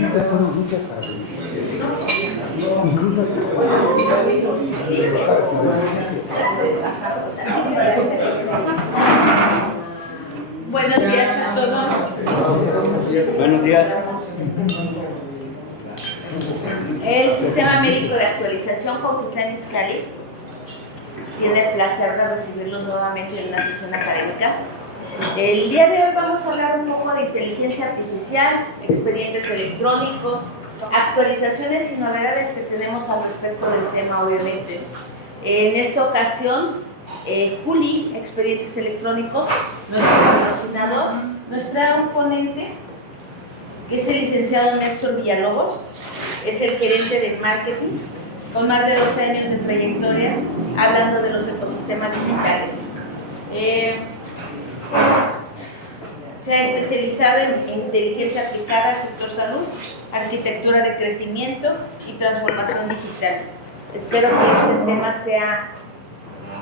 necesita fueron muchas para que incluso Buenos días a todos. Buenos días. El Sistema Médico de Actualización Cuautitlán Izcalli tiene el placer de recibirlos nuevamente en una sesión académica. El día de hoy vamos a hablar un poco de inteligencia artificial, expedientes electrónicos, actualizaciones y novedades que tenemos al respecto del tema, obviamente. En esta ocasión, Juli, expedientes electrónicos, nuestro patrocinador, nos trae un ponente que es el licenciado Néstor Villalobos, es el gerente de marketing, con más de 12 años de trayectoria, hablando de los ecosistemas digitales. Se ha especializado en inteligencia aplicada al sector salud, arquitectura de crecimiento y transformación digital. Espero que este tema sea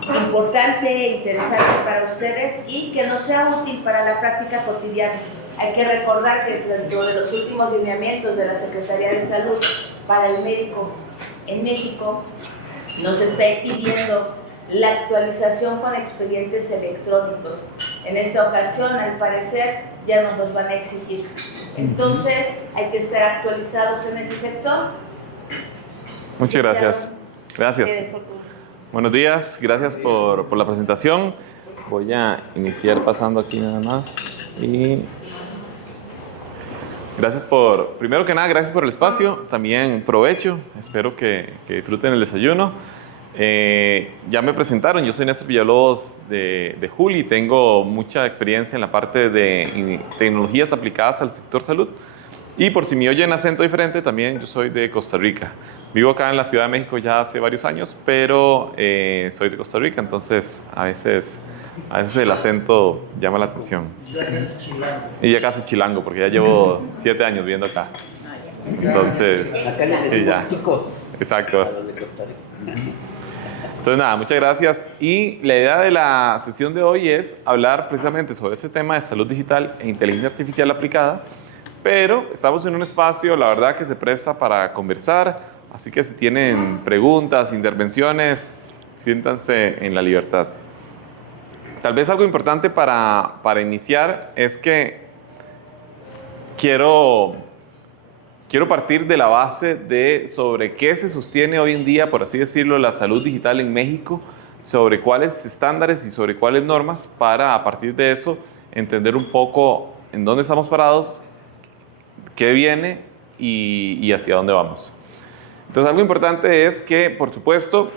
importante e interesante para ustedes y que nos sea útil para la práctica cotidiana. Hay que recordar que dentro de los últimos lineamientos de la Secretaría de Salud para el médico en México nos está pidiendo la actualización con expedientes electrónicos. En esta ocasión, al parecer, ya nos los van a exigir. Entonces, hay que estar actualizados en ese sector. Muchas gracias. Gracias. Buenos días, gracias por la presentación. Voy a iniciar pasando aquí nada más. Y gracias primero que nada, gracias por el espacio. También provecho, espero que disfruten el desayuno. Ya me presentaron, yo soy Néstor Villalobos de Juli, tengo mucha experiencia en la parte de tecnologías aplicadas al sector salud. Y por si me oyen acento diferente, también yo soy de Costa Rica. Vivo acá en la Ciudad de México ya hace varios años, pero soy de Costa Rica, entonces a veces el acento llama la atención. Y ya casi chilango, porque ya llevo 7 años viviendo acá. Entonces, Acá les decimos ya. ticos. Exacto. A los de Costa Rica. Entonces nada, muchas gracias. Y la idea de la sesión de hoy es hablar precisamente sobre ese tema de salud digital e inteligencia artificial aplicada, pero estamos en un espacio, la verdad, que se presta para conversar, así que si tienen preguntas, intervenciones, siéntanse en la libertad. Tal vez algo importante para iniciar es que quiero partir de la base de sobre qué se sostiene hoy en día, por así decirlo, la salud digital en México, sobre cuáles estándares y sobre cuáles normas, para a partir de eso entender un poco en dónde estamos parados, qué viene y hacia dónde vamos. Entonces, algo importante es que, por supuesto,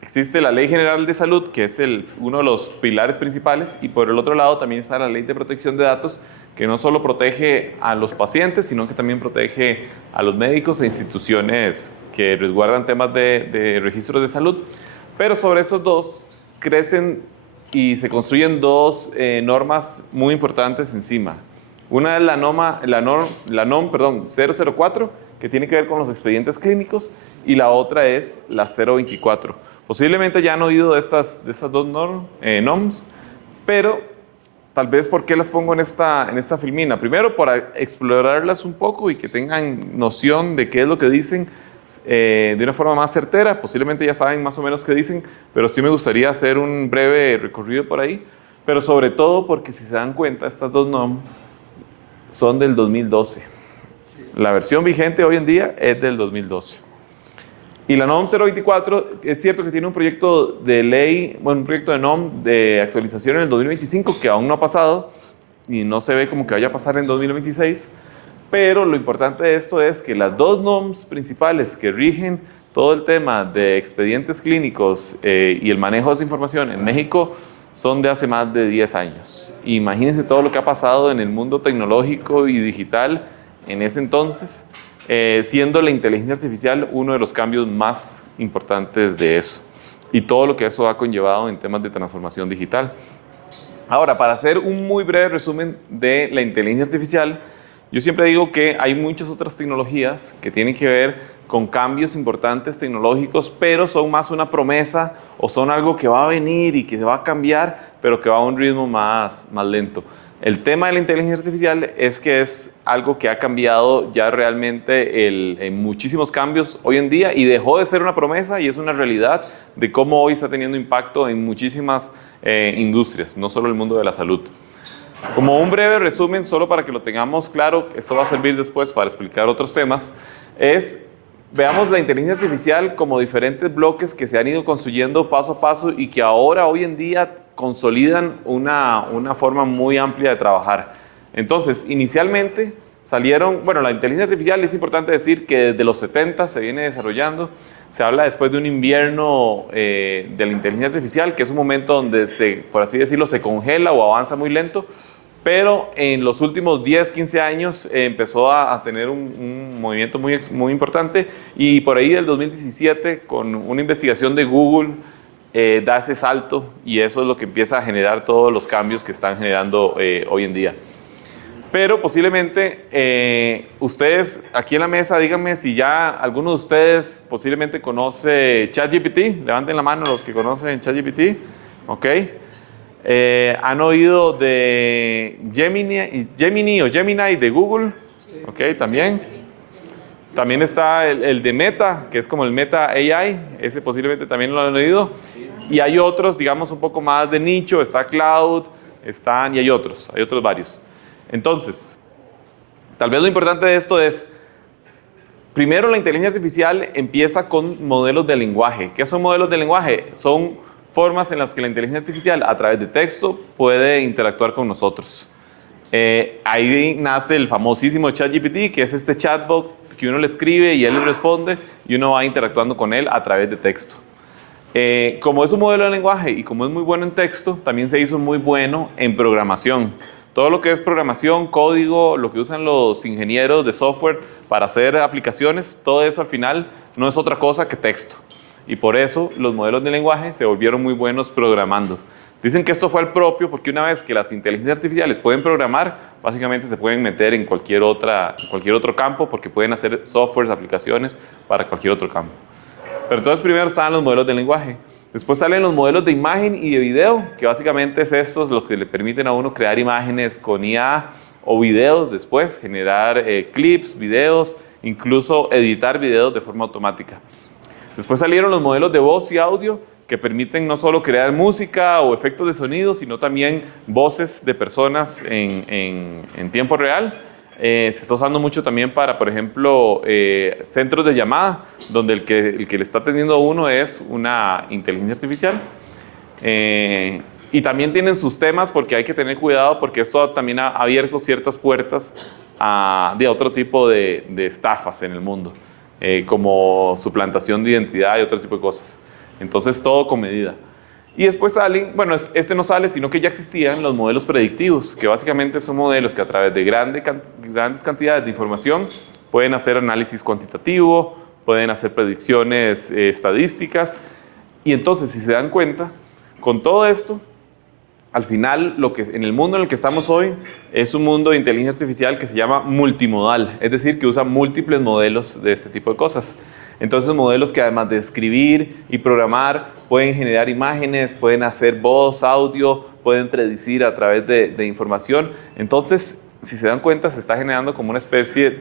existe la Ley General de Salud, que es uno de los pilares principales, y por el otro lado también está la Ley de Protección de Datos, que no solo protege a los pacientes, sino que también protege a los médicos e instituciones que resguardan temas de registros de salud. Pero sobre esos dos crecen y se construyen dos normas muy importantes encima. Una es la NOM 004, que tiene que ver con los expedientes clínicos, y la otra es la 024. Posiblemente ya han oído de estas dos NOMs, pero tal vez por qué las pongo en esta filmina. Primero, para explorarlas un poco y que tengan noción de qué es lo que dicen de una forma más certera. Posiblemente ya saben más o menos qué dicen, pero sí me gustaría hacer un breve recorrido por ahí. Pero sobre todo porque, si se dan cuenta, estas dos NOM son del 2012. La versión vigente hoy en día es del 2012. Y la NOM 024, es cierto que tiene un proyecto de ley, un proyecto de NOM de actualización en el 2025 que aún no ha pasado y no se ve como que vaya a pasar en 2026, pero lo importante de esto es que las dos NOMs principales que rigen todo el tema de expedientes clínicos y el manejo de esa información en México son de hace más de 10 años. Imagínense todo lo que ha pasado en el mundo tecnológico y digital en ese entonces, siendo la inteligencia artificial uno de los cambios más importantes de eso y todo lo que eso ha conllevado en temas de transformación digital. Ahora, para hacer un muy breve resumen de la inteligencia artificial, yo siempre digo que hay muchas otras tecnologías que tienen que ver con cambios importantes tecnológicos, pero son más una promesa o son algo que va a venir y que se va a cambiar, pero que va a un ritmo más lento. El tema de la inteligencia artificial es que es algo que ha cambiado ya realmente en muchísimos cambios hoy en día y dejó de ser una promesa y es una realidad de cómo hoy está teniendo impacto en muchísimas industrias, no solo el mundo de la salud. Como un breve resumen, solo para que lo tengamos claro, esto va a servir después para explicar otros temas, veamos la inteligencia artificial como diferentes bloques que se han ido construyendo paso a paso y que ahora, hoy en día, consolidan una forma muy amplia de trabajar. Entonces, inicialmente salieron, bueno, la inteligencia artificial es importante decir que desde los 70 se viene desarrollando. Se habla después de un invierno de la inteligencia artificial, que es un momento donde por así decirlo, se congela o avanza muy lento, pero en los últimos 10, 15 años empezó a tener un movimiento muy importante y por ahí del 2017, con una investigación de Google, da ese salto y eso es lo que empieza a generar todos los cambios que están generando hoy en día. Pero posiblemente ustedes aquí en la mesa, díganme si ya alguno de ustedes posiblemente conoce ChatGPT. Levanten la mano los que conocen ChatGPT. ¿Ok? ¿Han oído de Gemini o Gemini de Google? ¿Ok? También. También está el de Meta, que es como el Meta AI, ese posiblemente también lo han oído. Y hay otros, digamos, un poco más de nicho, está Cloud, y hay otros varios. Entonces, tal vez lo importante de esto es, primero la inteligencia artificial empieza con modelos de lenguaje. ¿Qué son modelos de lenguaje? Son formas en las que la inteligencia artificial, a través de texto, puede interactuar con nosotros. Ahí nace el famosísimo ChatGPT, que es este chatbot que uno le escribe y él le responde y uno va interactuando con él a través de texto. Como es un modelo de lenguaje y como es muy bueno en texto, también se hizo muy bueno en programación. Todo lo que es programación, código, lo que usan los ingenieros de software para hacer aplicaciones, todo eso al final no es otra cosa que texto. Y por eso los modelos de lenguaje se volvieron muy buenos programando. Dicen que esto fue el propio porque una vez que las inteligencias artificiales pueden programar, básicamente se pueden meter en cualquier otro campo porque pueden hacer softwares, aplicaciones para cualquier otro campo. Pero entonces primero están los modelos de lenguaje. Después salen los modelos de imagen y de video, que básicamente es estos los que le permiten a uno crear imágenes con IA o videos después, generar clips, videos, incluso editar videos de forma automática. Después salieron los modelos de voz y audio, que permiten no solo crear música o efectos de sonido, sino también voces de personas en tiempo real. Se está usando mucho también para, por ejemplo, centros de llamada, donde el que le está atendiendo a uno es una inteligencia artificial. Y también tienen sus temas porque hay que tener cuidado porque esto también ha abierto ciertas puertas de otro tipo de estafas en el mundo, como suplantación de identidad y otro tipo de cosas. Entonces, todo con medida. Y después salen, bueno, este no sale, sino que ya existían los modelos predictivos, que básicamente son modelos que a través de grandes cantidades de información pueden hacer análisis cuantitativo, pueden hacer predicciones estadísticas. Y entonces, si se dan cuenta, con todo esto, al final, en el mundo en el que estamos hoy, es un mundo de inteligencia artificial que se llama multimodal, es decir, que usa múltiples modelos de este tipo de cosas. Entonces, modelos que además de escribir y programar, pueden generar imágenes, pueden hacer voz, audio, pueden predecir a través de información. Entonces, si se dan cuenta, se está generando como una especie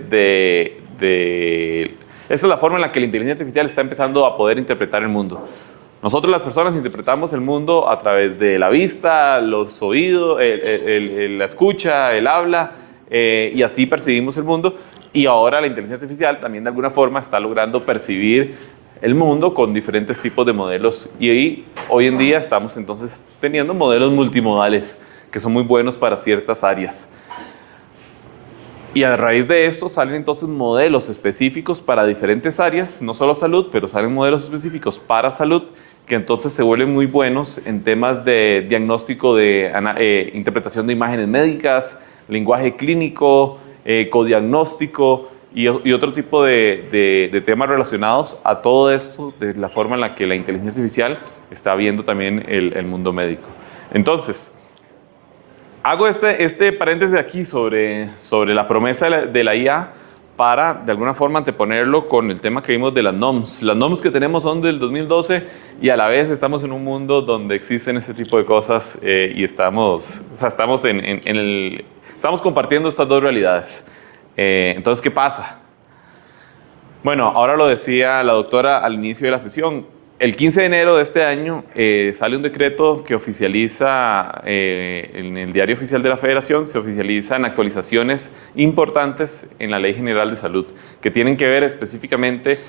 esa es la forma en la que la inteligencia artificial está empezando a poder interpretar el mundo. Nosotros las personas interpretamos el mundo a través de la vista, los oídos, la escucha, el habla, y así percibimos el mundo. Y ahora la inteligencia artificial también de alguna forma está logrando percibir el mundo con diferentes tipos de modelos. Y ahí, hoy en día estamos entonces teniendo modelos multimodales que son muy buenos para ciertas áreas. Y a raíz de esto salen entonces modelos específicos para diferentes áreas, no solo salud, pero salen modelos específicos para salud que entonces se vuelven muy buenos en temas de diagnóstico, de interpretación de imágenes médicas, lenguaje clínico, codiagnóstico y otro tipo de temas relacionados a todo esto, de la forma en la que la inteligencia artificial está viendo también el mundo médico. Entonces, hago este paréntesis aquí sobre la promesa de la IA para, de alguna forma, anteponerlo con el tema que vimos de las NOMS. Las NOMS que tenemos son del 2012 y a la vez estamos en un mundo donde existen ese tipo de cosas y estamos compartiendo estas dos realidades. Entonces, ¿qué pasa? Bueno, ahora lo decía la doctora al inicio de la sesión. El 15 de enero de este año sale un decreto que oficializa en el Diario Oficial de la Federación, se oficializan actualizaciones importantes en la Ley General de Salud, que tienen que ver específicamente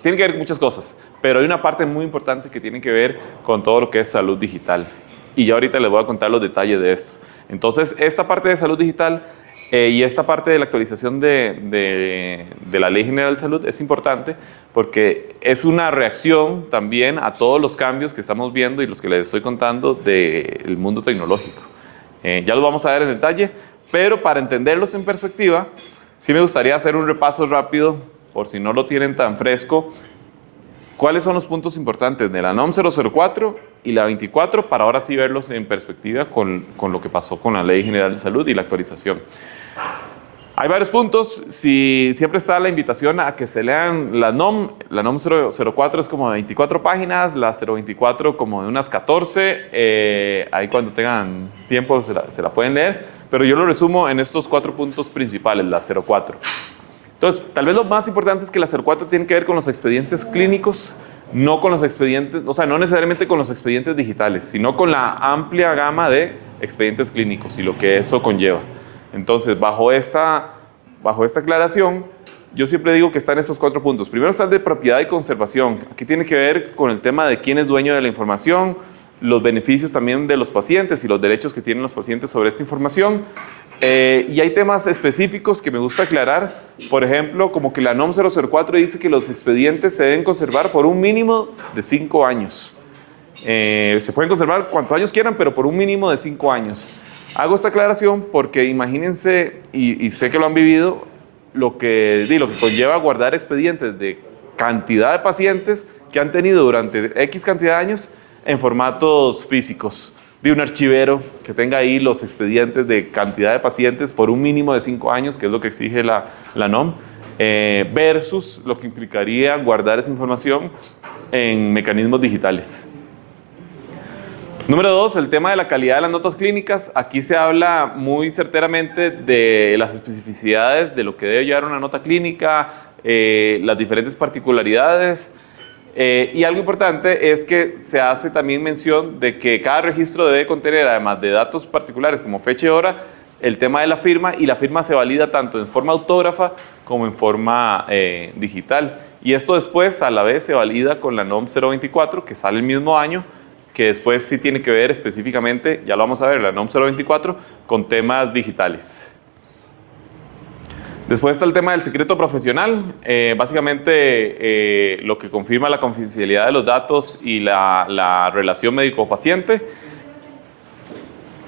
tienen que ver con muchas cosas, pero hay una parte muy importante que tiene que ver con todo lo que es salud digital. Y ya ahorita les voy a contar los detalles de eso. Entonces, esta parte de salud digital y esta parte de la actualización de la Ley General de Salud es importante porque es una reacción también a todos los cambios que estamos viendo y los que les estoy contando del mundo tecnológico. Ya los vamos a ver en detalle, pero para entenderlos en perspectiva, sí me gustaría hacer un repaso rápido, por si no lo tienen tan fresco, cuáles son los puntos importantes de la NOM 004 y la 24 para ahora sí verlos en perspectiva con lo que pasó con la Ley General de Salud y la actualización. Hay varios puntos. Siempre está la invitación a que se lean la NOM. La NOM 004 es como de 24 páginas, la 024 como de unas 14. Ahí cuando tengan tiempo se la pueden leer, pero yo lo resumo en estos 4 puntos principales, la 04. Entonces, tal vez lo más importante es que la 04 tiene que ver con los expedientes clínicos, no con los expedientes, o sea, no necesariamente con los expedientes digitales, sino con la amplia gama de expedientes clínicos y lo que eso conlleva. Entonces, bajo esta aclaración, yo siempre digo que están estos 4 puntos. Primero está el de propiedad y conservación. Aquí tiene que ver con el tema de quién es dueño de la información, los beneficios también de los pacientes y los derechos que tienen los pacientes sobre esta información. Y hay temas específicos que me gusta aclarar, por ejemplo, como que la NOM 004 dice que los expedientes se deben conservar por un mínimo de 5 años. Se pueden conservar cuantos años quieran, pero por un mínimo de 5 años. Hago esta aclaración porque imagínense, y sé que lo han vivido, lo que conlleva guardar expedientes de cantidad de pacientes que han tenido durante X cantidad de años en formatos físicos, de un archivero que tenga ahí los expedientes de cantidad de pacientes por un mínimo de 5 años, que es lo que exige la NOM, versus lo que implicaría guardar esa información en mecanismos digitales. Número 2, el tema de la calidad de las notas clínicas. Aquí se habla muy certeramente de las especificidades de lo que debe llevar una nota clínica, las diferentes particularidades. Y algo importante es que se hace también mención de que cada registro debe contener, además de datos particulares como fecha y hora, el tema de la firma, y la firma se valida tanto en forma autógrafa como en forma digital. Y esto después a la vez se valida con la NOM 024, que sale el mismo año, que después sí tiene que ver específicamente, ya lo vamos a ver, la NOM 024, con temas digitales. Después está el tema del secreto profesional, básicamente lo que confirma la confidencialidad de los datos y la relación médico-paciente.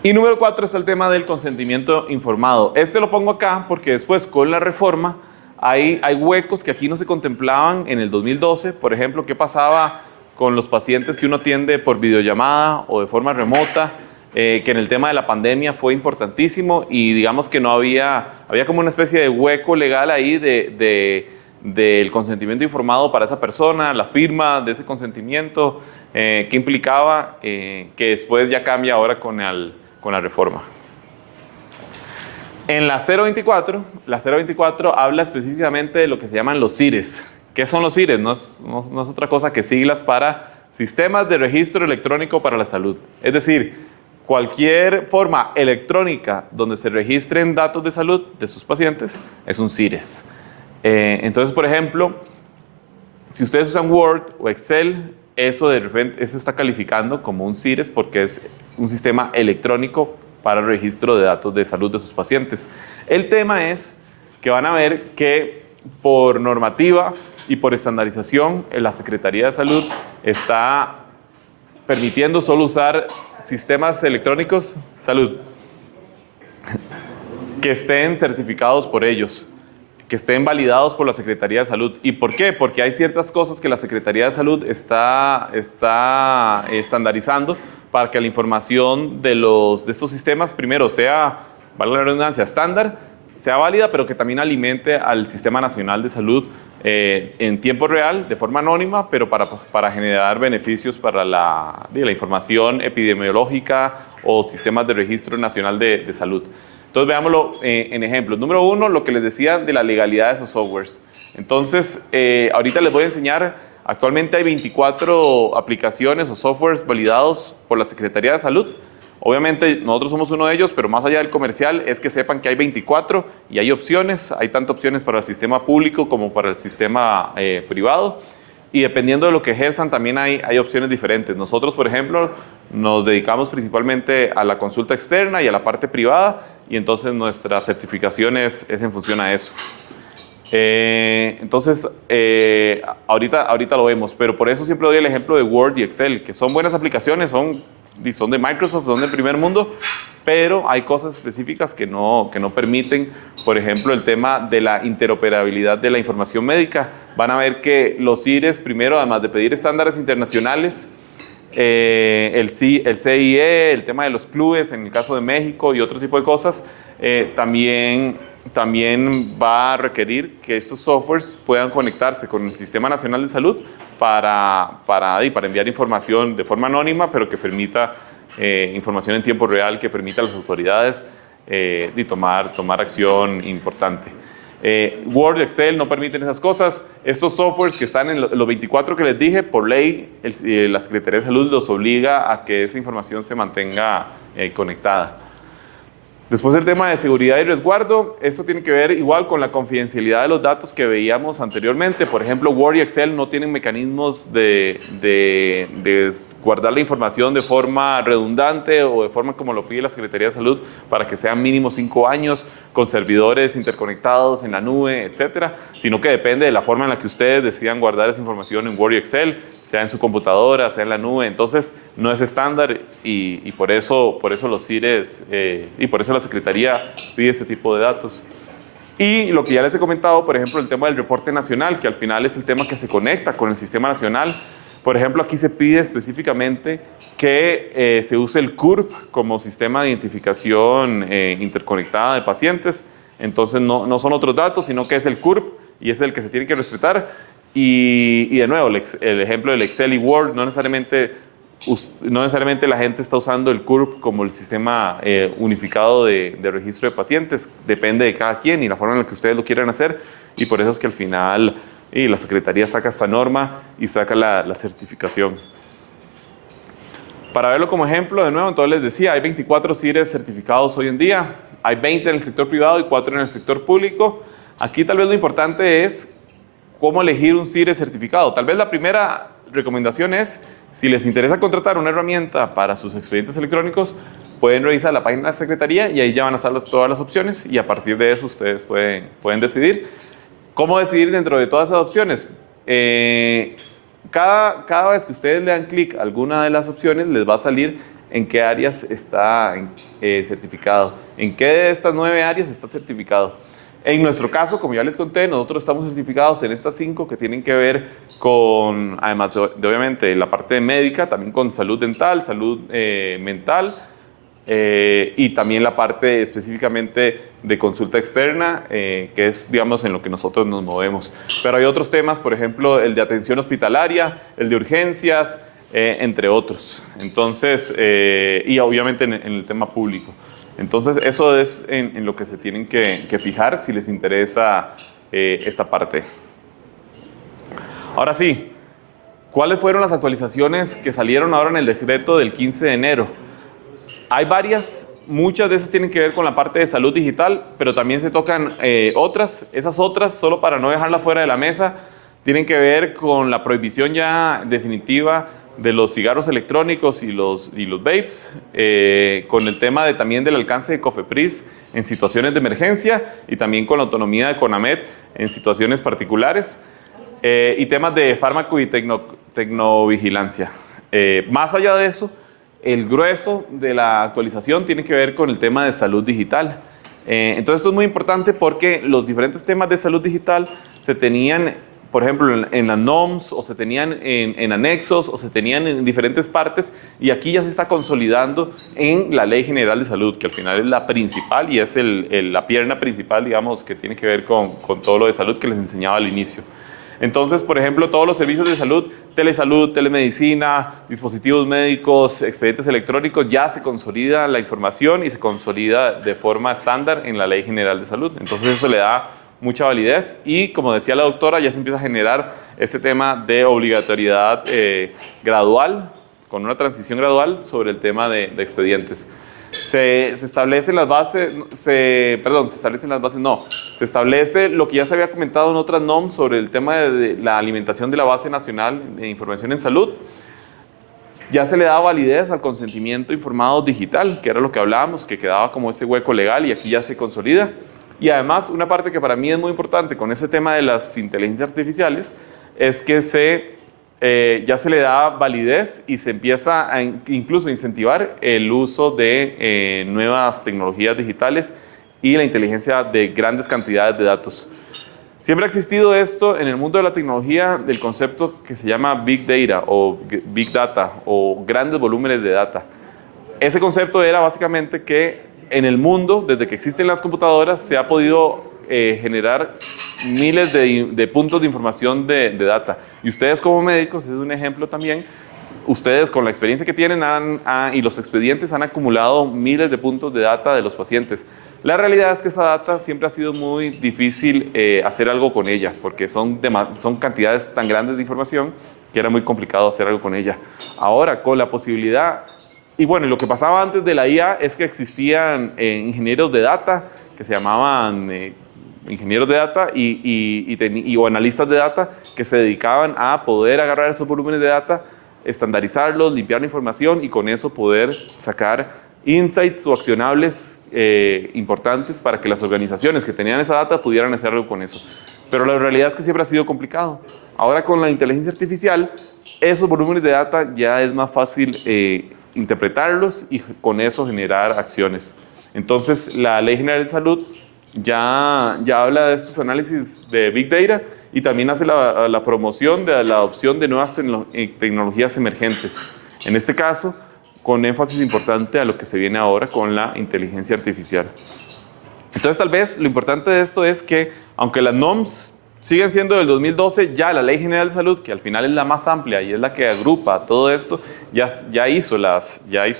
Y número 4 es el tema del consentimiento informado. Este lo pongo acá porque después con la reforma hay huecos que aquí no se contemplaban en el 2012. Por ejemplo, ¿qué pasaba con los pacientes que uno atiende por videollamada o de forma remota? Que en el tema de la pandemia fue importantísimo y digamos que no había como una especie de hueco legal ahí del consentimiento informado para esa persona, la firma de ese consentimiento, que implicaba que después ya cambia ahora con la reforma. En la 024 habla específicamente de lo que se llaman los CIRES. ¿Qué son los CIRES? No es otra cosa que siglas para Sistemas de Registro Electrónico para la Salud. Es decir, cualquier forma electrónica donde se registren datos de salud de sus pacientes es un CIRES. Entonces, por ejemplo, si ustedes usan Word o Excel, eso está calificando como un CIRES porque es un sistema electrónico para el registro de datos de salud de sus pacientes. El tema es que van a ver que por normativa y por estandarización, la Secretaría de Salud está permitiendo solo usar sistemas electrónicos, salud, que estén certificados por ellos, que estén validados por la Secretaría de Salud. ¿Y por qué? Porque hay ciertas cosas que la Secretaría de Salud está estandarizando para que la información de estos sistemas, primero sea, valga la redundancia, estándar, sea válida, pero que también alimente al Sistema Nacional de Salud en tiempo real, de forma anónima, pero para generar beneficios para la información epidemiológica o sistemas de registro nacional de salud. Entonces, veámoslo en ejemplos. Número uno, lo que les decía de la legalidad de esos softwares. Entonces, ahorita les voy a enseñar, actualmente hay 24 aplicaciones o softwares validados por la Secretaría de Salud. Obviamente nosotros somos uno de ellos, pero más allá del comercial es que sepan que hay 24 y hay opciones, hay tanto opciones para el sistema público como para el sistema privado, y dependiendo de lo que ejerzan también hay opciones diferentes. Nosotros, por ejemplo, nos dedicamos principalmente a la consulta externa y a la parte privada, y entonces nuestra certificación es en función a eso. Entonces, ahorita lo vemos, pero por eso siempre doy el ejemplo de Word y Excel, que son buenas aplicaciones, son de Microsoft, son del primer mundo, pero hay cosas específicas que no permiten, por ejemplo, el tema de la interoperabilidad de la información médica. Van a ver que los CIRES, primero, además de pedir estándares internacionales, el CIE, el tema de los clubes, en el caso de México y otro tipo de cosas, también va a requerir que estos softwares puedan conectarse con el Sistema Nacional de Salud para enviar información de forma anónima, pero que permita información en tiempo real, que permita a las autoridades tomar acción importante. Word y Excel no permiten esas cosas. Estos softwares que están en los 24 que les dije, por ley, la Secretaría de Salud los obliga a que esa información se mantenga conectada. Después el tema de seguridad y resguardo, esto tiene que ver igual con la confidencialidad de los datos que veíamos anteriormente. Por ejemplo, Word y Excel no tienen mecanismos de guardar la información de forma redundante o de forma como lo pide la Secretaría de Salud para que sean mínimo 5 años con servidores interconectados en la nube, etcétera, sino que depende de la forma en la que ustedes decidan guardar esa información en Word y Excel, sea en su computadora, sea en la nube. Entonces no es estándar y por eso los CIRES y por eso la Secretaría pide este tipo de datos. Y lo que ya les he comentado, por ejemplo, el tema del reporte nacional, que al final es el tema que se conecta con el sistema nacional. Por ejemplo, aquí se pide específicamente que se use el CURP como sistema de identificación interconectada de pacientes. Entonces no son otros datos, sino que es el CURP y es el que se tiene que respetar. Y de nuevo, el ejemplo del Excel y Word, no necesariamente la gente está usando el CURP como el sistema unificado de registro de pacientes. Depende de cada quien y la forma en la que ustedes lo quieran hacer, y por eso es que al final la Secretaría saca esta norma y saca la certificación. Para verlo como ejemplo, de nuevo, entonces les decía, hay 24 CIRES certificados hoy en día, hay 20 en el sector privado y 4 en el sector público. Aquí tal vez lo importante es cómo elegir un CIRE certificado. Tal vez la primera recomendación es, si les interesa contratar una herramienta para sus expedientes electrónicos, pueden revisar la página de la Secretaría y ahí ya van a estar todas las opciones, y a partir de eso ustedes pueden decidir. ¿Cómo decidir dentro de todas esas opciones? Cada vez que ustedes le dan clic a alguna de las opciones, les va a salir en qué áreas está certificado, en qué de estas 9 áreas está certificado. En nuestro caso, como ya les conté, nosotros estamos certificados en estas 5 que tienen que ver con, además de obviamente la parte médica, también con salud dental, salud mental, y también la parte específicamente de consulta externa, que es, digamos, en lo que nosotros nos movemos. Pero hay otros temas, por ejemplo, el de atención hospitalaria, el de urgencias, entre otros. Entonces, y obviamente en el tema público. Entonces, eso es en lo que se tienen que fijar si les interesa esta parte. Ahora sí, ¿cuáles fueron las actualizaciones que salieron ahora en el decreto del 15 de enero? Hay varias, muchas de esas tienen que ver con la parte de salud digital, pero también se tocan otras. Esas otras, solo para no dejarla fuera de la mesa, tienen que ver con la prohibición ya definitiva de los cigarros electrónicos y los vapes, con el tema también del alcance de COFEPRIS en situaciones de emergencia y también con la autonomía de CONAMED en situaciones particulares, y temas de fármaco y tecnovigilancia. Más allá de eso, el grueso de la actualización tiene que ver con el tema de salud digital. Entonces esto es muy importante porque los diferentes temas de salud digital se tenían por ejemplo, en las NOMS, o se tenían en anexos, o se tenían en diferentes partes, y aquí ya se está consolidando en la Ley General de Salud, que al final es la principal y es la pierna principal, digamos, que tiene que ver con todo lo de salud que les enseñaba al inicio. Entonces, por ejemplo, todos los servicios de salud, telesalud, telemedicina, dispositivos médicos, expedientes electrónicos, ya se consolida la información y se consolida de forma estándar en la Ley General de Salud. Entonces, eso le da mucha validez y, como decía la doctora, ya se empieza a generar este tema de obligatoriedad gradual, con una transición gradual sobre el tema de expedientes. Se establece lo que ya se había comentado en otras NOMs sobre el tema de la alimentación de la base nacional de información en salud. Ya se le da validez al consentimiento informado digital, que era lo que hablábamos, que quedaba como ese hueco legal y aquí ya se consolida. Y además, una parte que para mí es muy importante con ese tema de las inteligencias artificiales es que ya se le da validez y se empieza a incluso incentivar el uso de nuevas tecnologías digitales y la inteligencia de grandes cantidades de datos. Siempre ha existido esto en el mundo de la tecnología, del concepto que se llama Big Data o Big Data o grandes volúmenes de data. Ese concepto era básicamente que en el mundo, desde que existen las computadoras, se ha podido generar miles de puntos de información de data. Y ustedes como médicos, es un ejemplo también, ustedes con la experiencia que tienen y los expedientes han acumulado miles de puntos de data de los pacientes. La realidad es que esa data siempre ha sido muy difícil hacer algo con ella, porque son cantidades tan grandes de información que era muy complicado hacer algo con ella. Ahora, con la posibilidad... Y bueno, lo que pasaba antes de la IA es que existían ingenieros de data que se llamaban ingenieros de data o analistas de data que se dedicaban a poder agarrar esos volúmenes de data, estandarizarlos, limpiar la información y con eso poder sacar insights o accionables importantes para que las organizaciones que tenían esa data pudieran hacer algo con eso. Pero la realidad es que siempre ha sido complicado. Ahora con la inteligencia artificial, esos volúmenes de data ya es más fácil interpretarlos y con eso generar acciones. Entonces, la Ley General de Salud ya habla de estos análisis de Big Data y también hace la promoción de la adopción de nuevas tecnologías emergentes. En este caso, con énfasis importante a lo que se viene ahora con la inteligencia artificial. Entonces, tal vez lo importante de esto es que, aunque las NOMs siguen siendo del 2012, ya la Ley General de Salud, que al final es la más amplia y es la que agrupa todo esto, ya hizo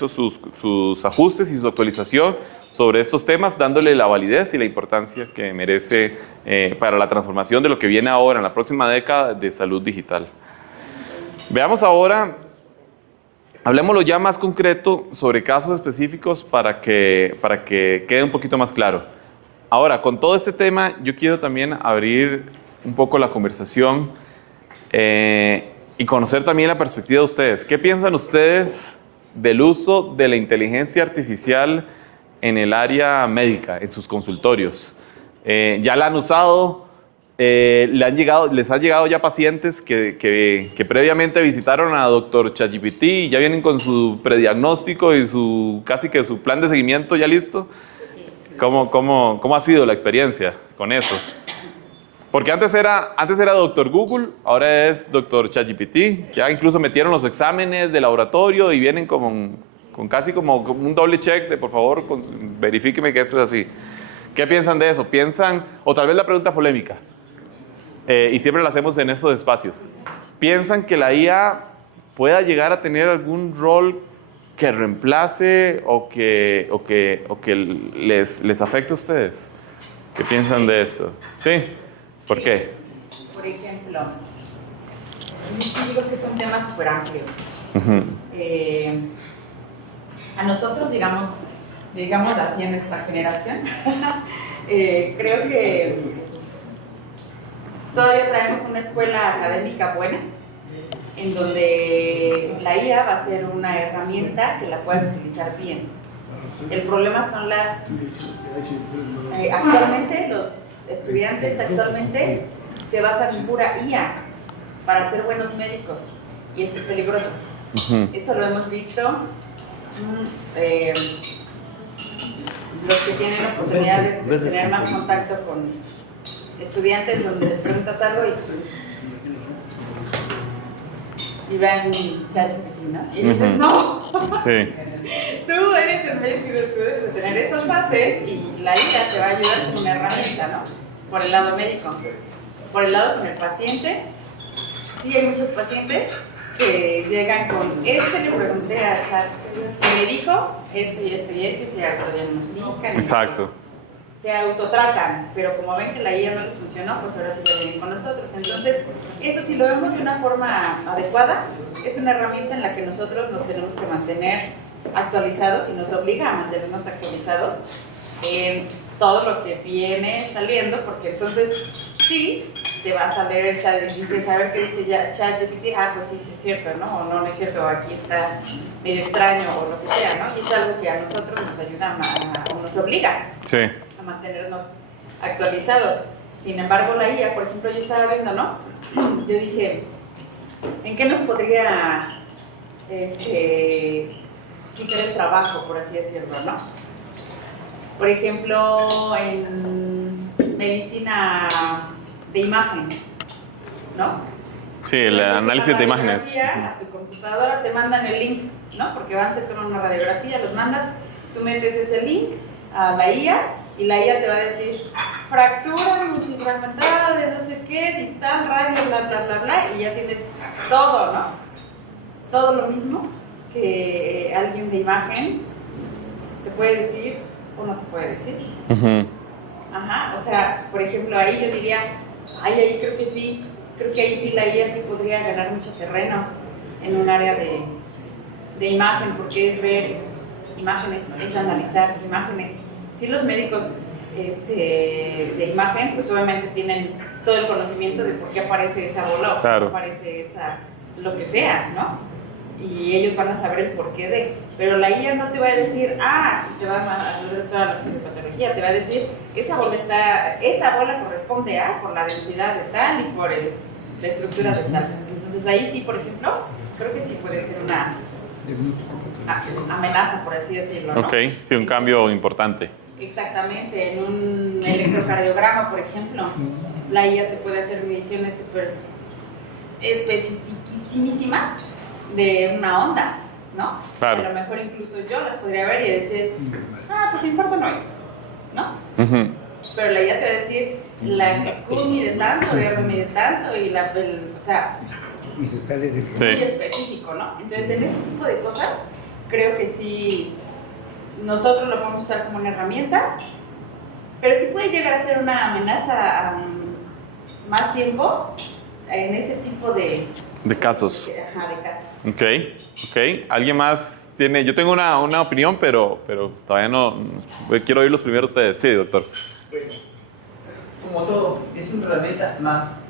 sus ajustes y su actualización sobre estos temas, dándole la validez y la importancia que merece para la transformación de lo que viene ahora en la próxima década de salud digital. Veamos ahora, hablemoslo ya más concreto sobre casos específicos para que quede un poquito más claro. Ahora, con todo este tema, yo quiero también abrir un poco la conversación y conocer también la perspectiva de ustedes. ¿Qué piensan ustedes del uso de la inteligencia artificial en el área médica, en sus consultorios? ¿Ya la han usado? ¿Les ha llegado ya pacientes que previamente visitaron a Dr. ChatGPT y ya vienen con su prediagnóstico y casi que su plan de seguimiento ya listo? ¿Cómo ha sido la experiencia con eso? Porque antes era Dr. Google, ahora es Dr. ChatGPT. Ya incluso metieron los exámenes de laboratorio y vienen con casi como un doble check de por favor, verifíqueme que esto es así. ¿Qué piensan de eso? O tal vez la pregunta polémica, y siempre la hacemos en estos espacios. ¿Piensan que la IA pueda llegar a tener algún rol que reemplace o que les afecte a ustedes? ¿Qué piensan de eso? ¿Sí? ¿Por qué? Por ejemplo, yo digo que es un tema súper amplio. A nosotros, digamos así en nuestra generación, creo que todavía traemos una escuela académica buena, en donde la IA va a ser una herramienta que la puedas utilizar bien. El problema son actualmente los estudiantes se basan en pura IA para ser buenos médicos y eso es peligroso. Eso lo hemos visto. Los que tienen la oportunidad de tener más contacto con estudiantes donde les preguntas algo y y vean ChatGPT, ¿no? Y dices, no, Sí. tú eres el médico y tú debes de tener esas bases y la IA te va a ayudar como una herramienta, ¿no? Por el lado médico. Por el lado con el paciente, sí hay muchos pacientes que llegan con, le pregunté a Chat, que me dijo esto y esto y esto, y se autodiagnostican. Exacto. Se autotratan, pero como ven que la IA no les funcionó, pues ahora sí ya vienen con nosotros. Entonces, eso si lo vemos de una forma adecuada, es una herramienta en la que nosotros nos tenemos que mantener actualizados y nos obliga a mantenernos actualizados en todo lo que viene saliendo, porque entonces sí, te vas a leer el chat y dices, a ver qué dice ChatGPT, pues sí, sí es cierto, ¿no? O no es cierto, aquí está medio extraño o lo que sea, ¿no? Y es algo que a nosotros nos ayuda o nos obliga a mantenernos actualizados. Sin embargo, la IA, por ejemplo, yo estaba viendo, ¿no? Yo dije, ¿en qué nos podría quitar el trabajo, por así decirlo, ¿no? Por ejemplo, en medicina de imagen, ¿no? Sí, el análisis de imágenes. A tu computadora te mandan el link, ¿no? Porque van a hacer una radiografía, los mandas, tú metes ese link a la IA y la IA te va a decir fractura multifragmentada de no sé qué, distal, radio, bla, bla, bla, bla, y ya tienes todo, ¿no? Todo lo mismo que alguien de imagen te puede decir o no te puede decir. Ajá, o sea, por ejemplo, ahí yo diría, ahí creo que ahí sí la IA sí podría ganar mucho terreno en un área de imagen, porque es ver imágenes, es analizar imágenes. Sí, los médicos de imagen, pues obviamente tienen todo el conocimiento de por qué aparece esa bola o por qué aparece esa, lo que sea, ¿no? Y ellos van a saber el porqué de, pero la IA no te va a decir, te va a hablar de toda la fisiopatología, te va a decir, esa bola corresponde a, por la densidad de tal y por la estructura de tal. Entonces ahí sí, por ejemplo, creo que sí puede ser una amenaza, por así decirlo, ¿no? Ok, sí, un cambio importante. Exactamente, en un electrocardiograma, por ejemplo, la IA te puede hacer mediciones súper especificísimas de una onda, ¿no? Claro. A lo mejor incluso yo las podría ver y decir, pues infarto no es, ¿no? Pero la IA te va a decir, la Q mide tanto, R mide tanto, y o sea, y se sale de muy específico, ¿no? Entonces, en ese tipo de cosas, creo que sí, nosotros lo podemos usar como una herramienta, pero sí puede llegar a ser una amenaza a más tiempo en ese tipo de casos. De casos. Ok. ¿Alguien más tiene? Yo tengo una opinión, pero todavía no. Quiero oír los primeros ustedes. Sí, doctor. Bueno, como todo, es una herramienta más,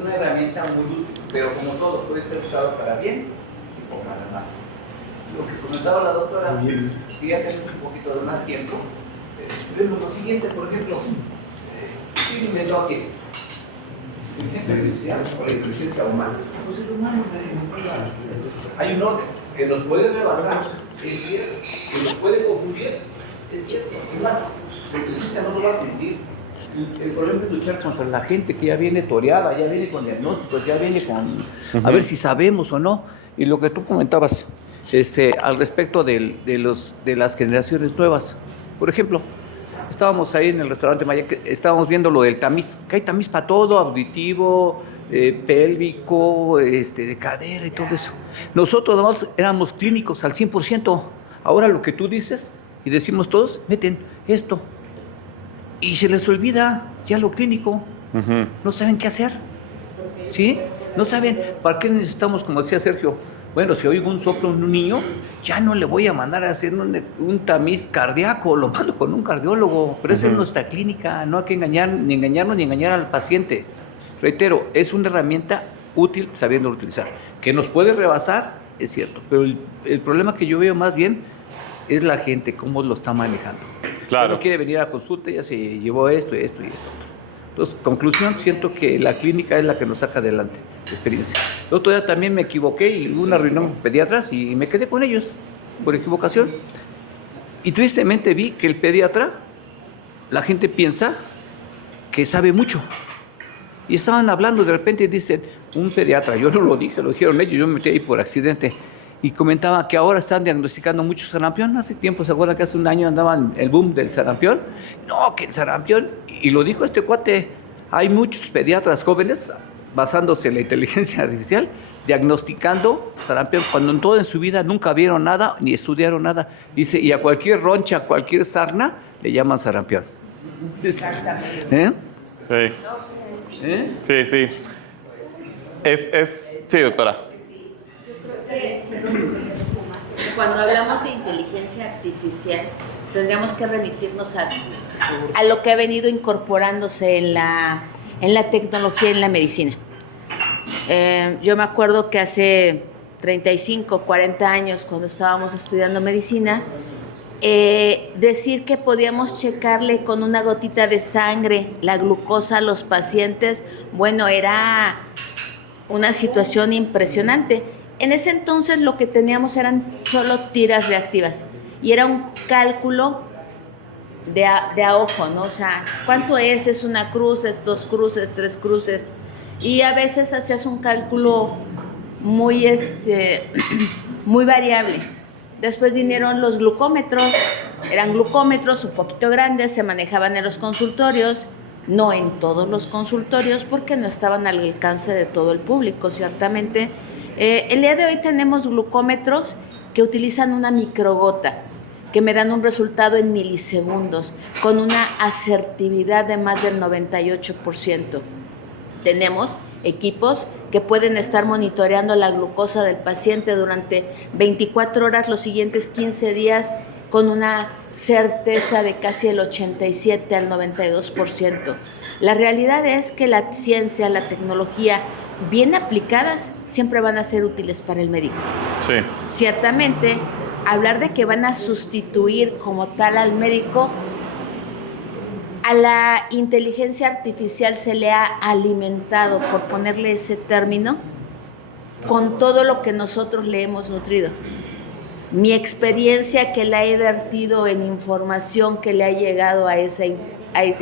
una herramienta muy útil, pero como todo, puede ser usado para bien o para mal. Lo que comentaba la doctora, si ya tenemos un poquito de más tiempo, vemos lo siguiente, por ejemplo, ¿quién inventó aquí? Inteligencia artificial o la inteligencia humana. Pues el humano hay un orden que nos puede rebasar, es cierto, que nos puede confundir, es cierto. Y más, la inteligencia no lo va a admitir. El problema es luchar contra la gente que ya viene toreada, ya viene con diagnósticos, ya viene con a ver si sabemos o no. Y lo que tú comentabas al respecto de las generaciones nuevas, por ejemplo, estábamos ahí en el restaurante Maya, estábamos viendo lo del tamiz, que hay tamiz para todo, auditivo, pélvico, de cadera y todo eso. Nosotros además éramos clínicos al 100%. Ahora lo que tú dices y decimos todos, meten esto. Y se les olvida ya lo clínico. No saben qué hacer. ¿Sí? No saben para qué necesitamos, como decía Sergio. Bueno, si oigo un soplo en un niño, ya no le voy a mandar a hacer un tamiz cardíaco, lo mando con un cardiólogo, pero esa es nuestra clínica, no hay que engañarnos ni engañar al paciente. Reitero, es una herramienta útil sabiéndolo utilizar. Que nos puede rebasar, es cierto, pero el problema que yo veo más bien es la gente, cómo lo está manejando. Claro. Si no quiere venir a consulta, ya se llevó esto y esto. Entonces, conclusión, siento que la clínica es la que nos saca adelante, experiencia. El otro día también me equivoqué y hubo una reunión con pediatras y me quedé con ellos por equivocación. Y tristemente vi que el pediatra, la gente piensa que sabe mucho. Y estaban hablando, de repente dicen, un pediatra, yo no lo dije, lo dijeron ellos, yo me metí ahí por accidente, y comentaba que ahora están diagnosticando mucho sarampión. Hace tiempo, ¿se acuerdan que hace un año andaban el boom del sarampión? No, que el sarampión, y lo dijo este cuate, hay muchos pediatras jóvenes, basándose en la inteligencia artificial, diagnosticando sarampión, cuando en toda su vida nunca vieron nada, ni estudiaron nada. Dice, y a cualquier roncha, a cualquier sarna, le llaman sarampión. ¿Eh? Sí. ¿Eh? Sí, sí. Sí, doctora. Cuando hablamos de inteligencia artificial, tendríamos que remitirnos a lo que ha venido incorporándose en la tecnología en la medicina. Yo me acuerdo que hace 35, 40 años, cuando estábamos estudiando medicina, decir que podíamos checarle con una gotita de sangre la glucosa a los pacientes, bueno, era una situación impresionante. En ese entonces lo que teníamos eran solo tiras reactivas y era un cálculo de a ojo, ¿no? O sea, ¿cuánto es? ¿Es una cruz? ¿Es 2 cruces? ¿3 cruces? Y a veces hacías un cálculo muy, muy variable. Después vinieron los glucómetros, eran glucómetros un poquito grandes, se manejaban en los consultorios, no en todos los consultorios porque no estaban al alcance de todo el público, ciertamente. El día de hoy tenemos glucómetros que utilizan una microgota, que me dan un resultado en milisegundos, con una asertividad de más del 98%. Tenemos equipos que pueden estar monitoreando la glucosa del paciente durante 24 horas los siguientes 15 días con una certeza de casi el 87 al 92%. La realidad es que la ciencia, la tecnología, bien aplicadas, siempre van a ser útiles para el médico. Sí. Ciertamente, hablar de que van a sustituir como tal al médico, a la inteligencia artificial se le ha alimentado, por ponerle ese término, con todo lo que nosotros le hemos nutrido. Mi experiencia que la he vertido en información que le ha llegado a esa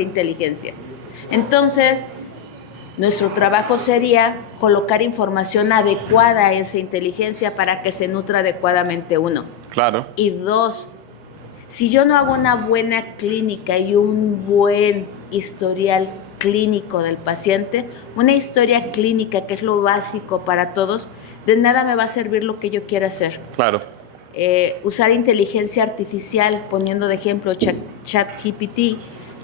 inteligencia. Entonces, nuestro trabajo sería colocar información adecuada a esa inteligencia para que se nutra adecuadamente, 1. Claro. Y 2, si yo no hago una buena clínica y un buen historial clínico del paciente, una historia clínica que es lo básico para todos, de nada me va a servir lo que yo quiera hacer. Claro. Usar inteligencia artificial, poniendo de ejemplo ChatGPT,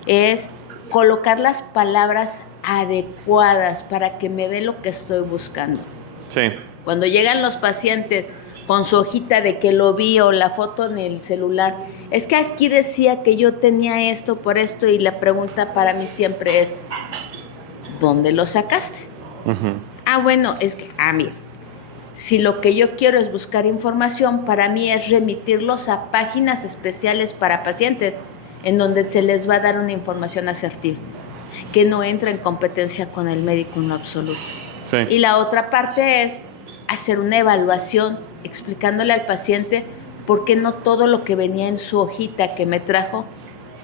es colocar las palabras adecuadas para que me dé lo que estoy buscando. Sí. Cuando llegan los pacientes con su hojita de que lo vi o la foto en el celular, es que aquí decía que yo tenía esto por esto, y la pregunta para mí siempre es, ¿dónde lo sacaste? Uh-huh. Bueno, es que, mira, si lo que yo quiero es buscar información, para mí es remitirlos a páginas especiales para pacientes, en donde se les va a dar una información asertiva, que no entra en competencia con el médico en lo absoluto. Sí. Y la otra parte es hacer una evaluación, explicándole al paciente por qué no todo lo que venía en su hojita que me trajo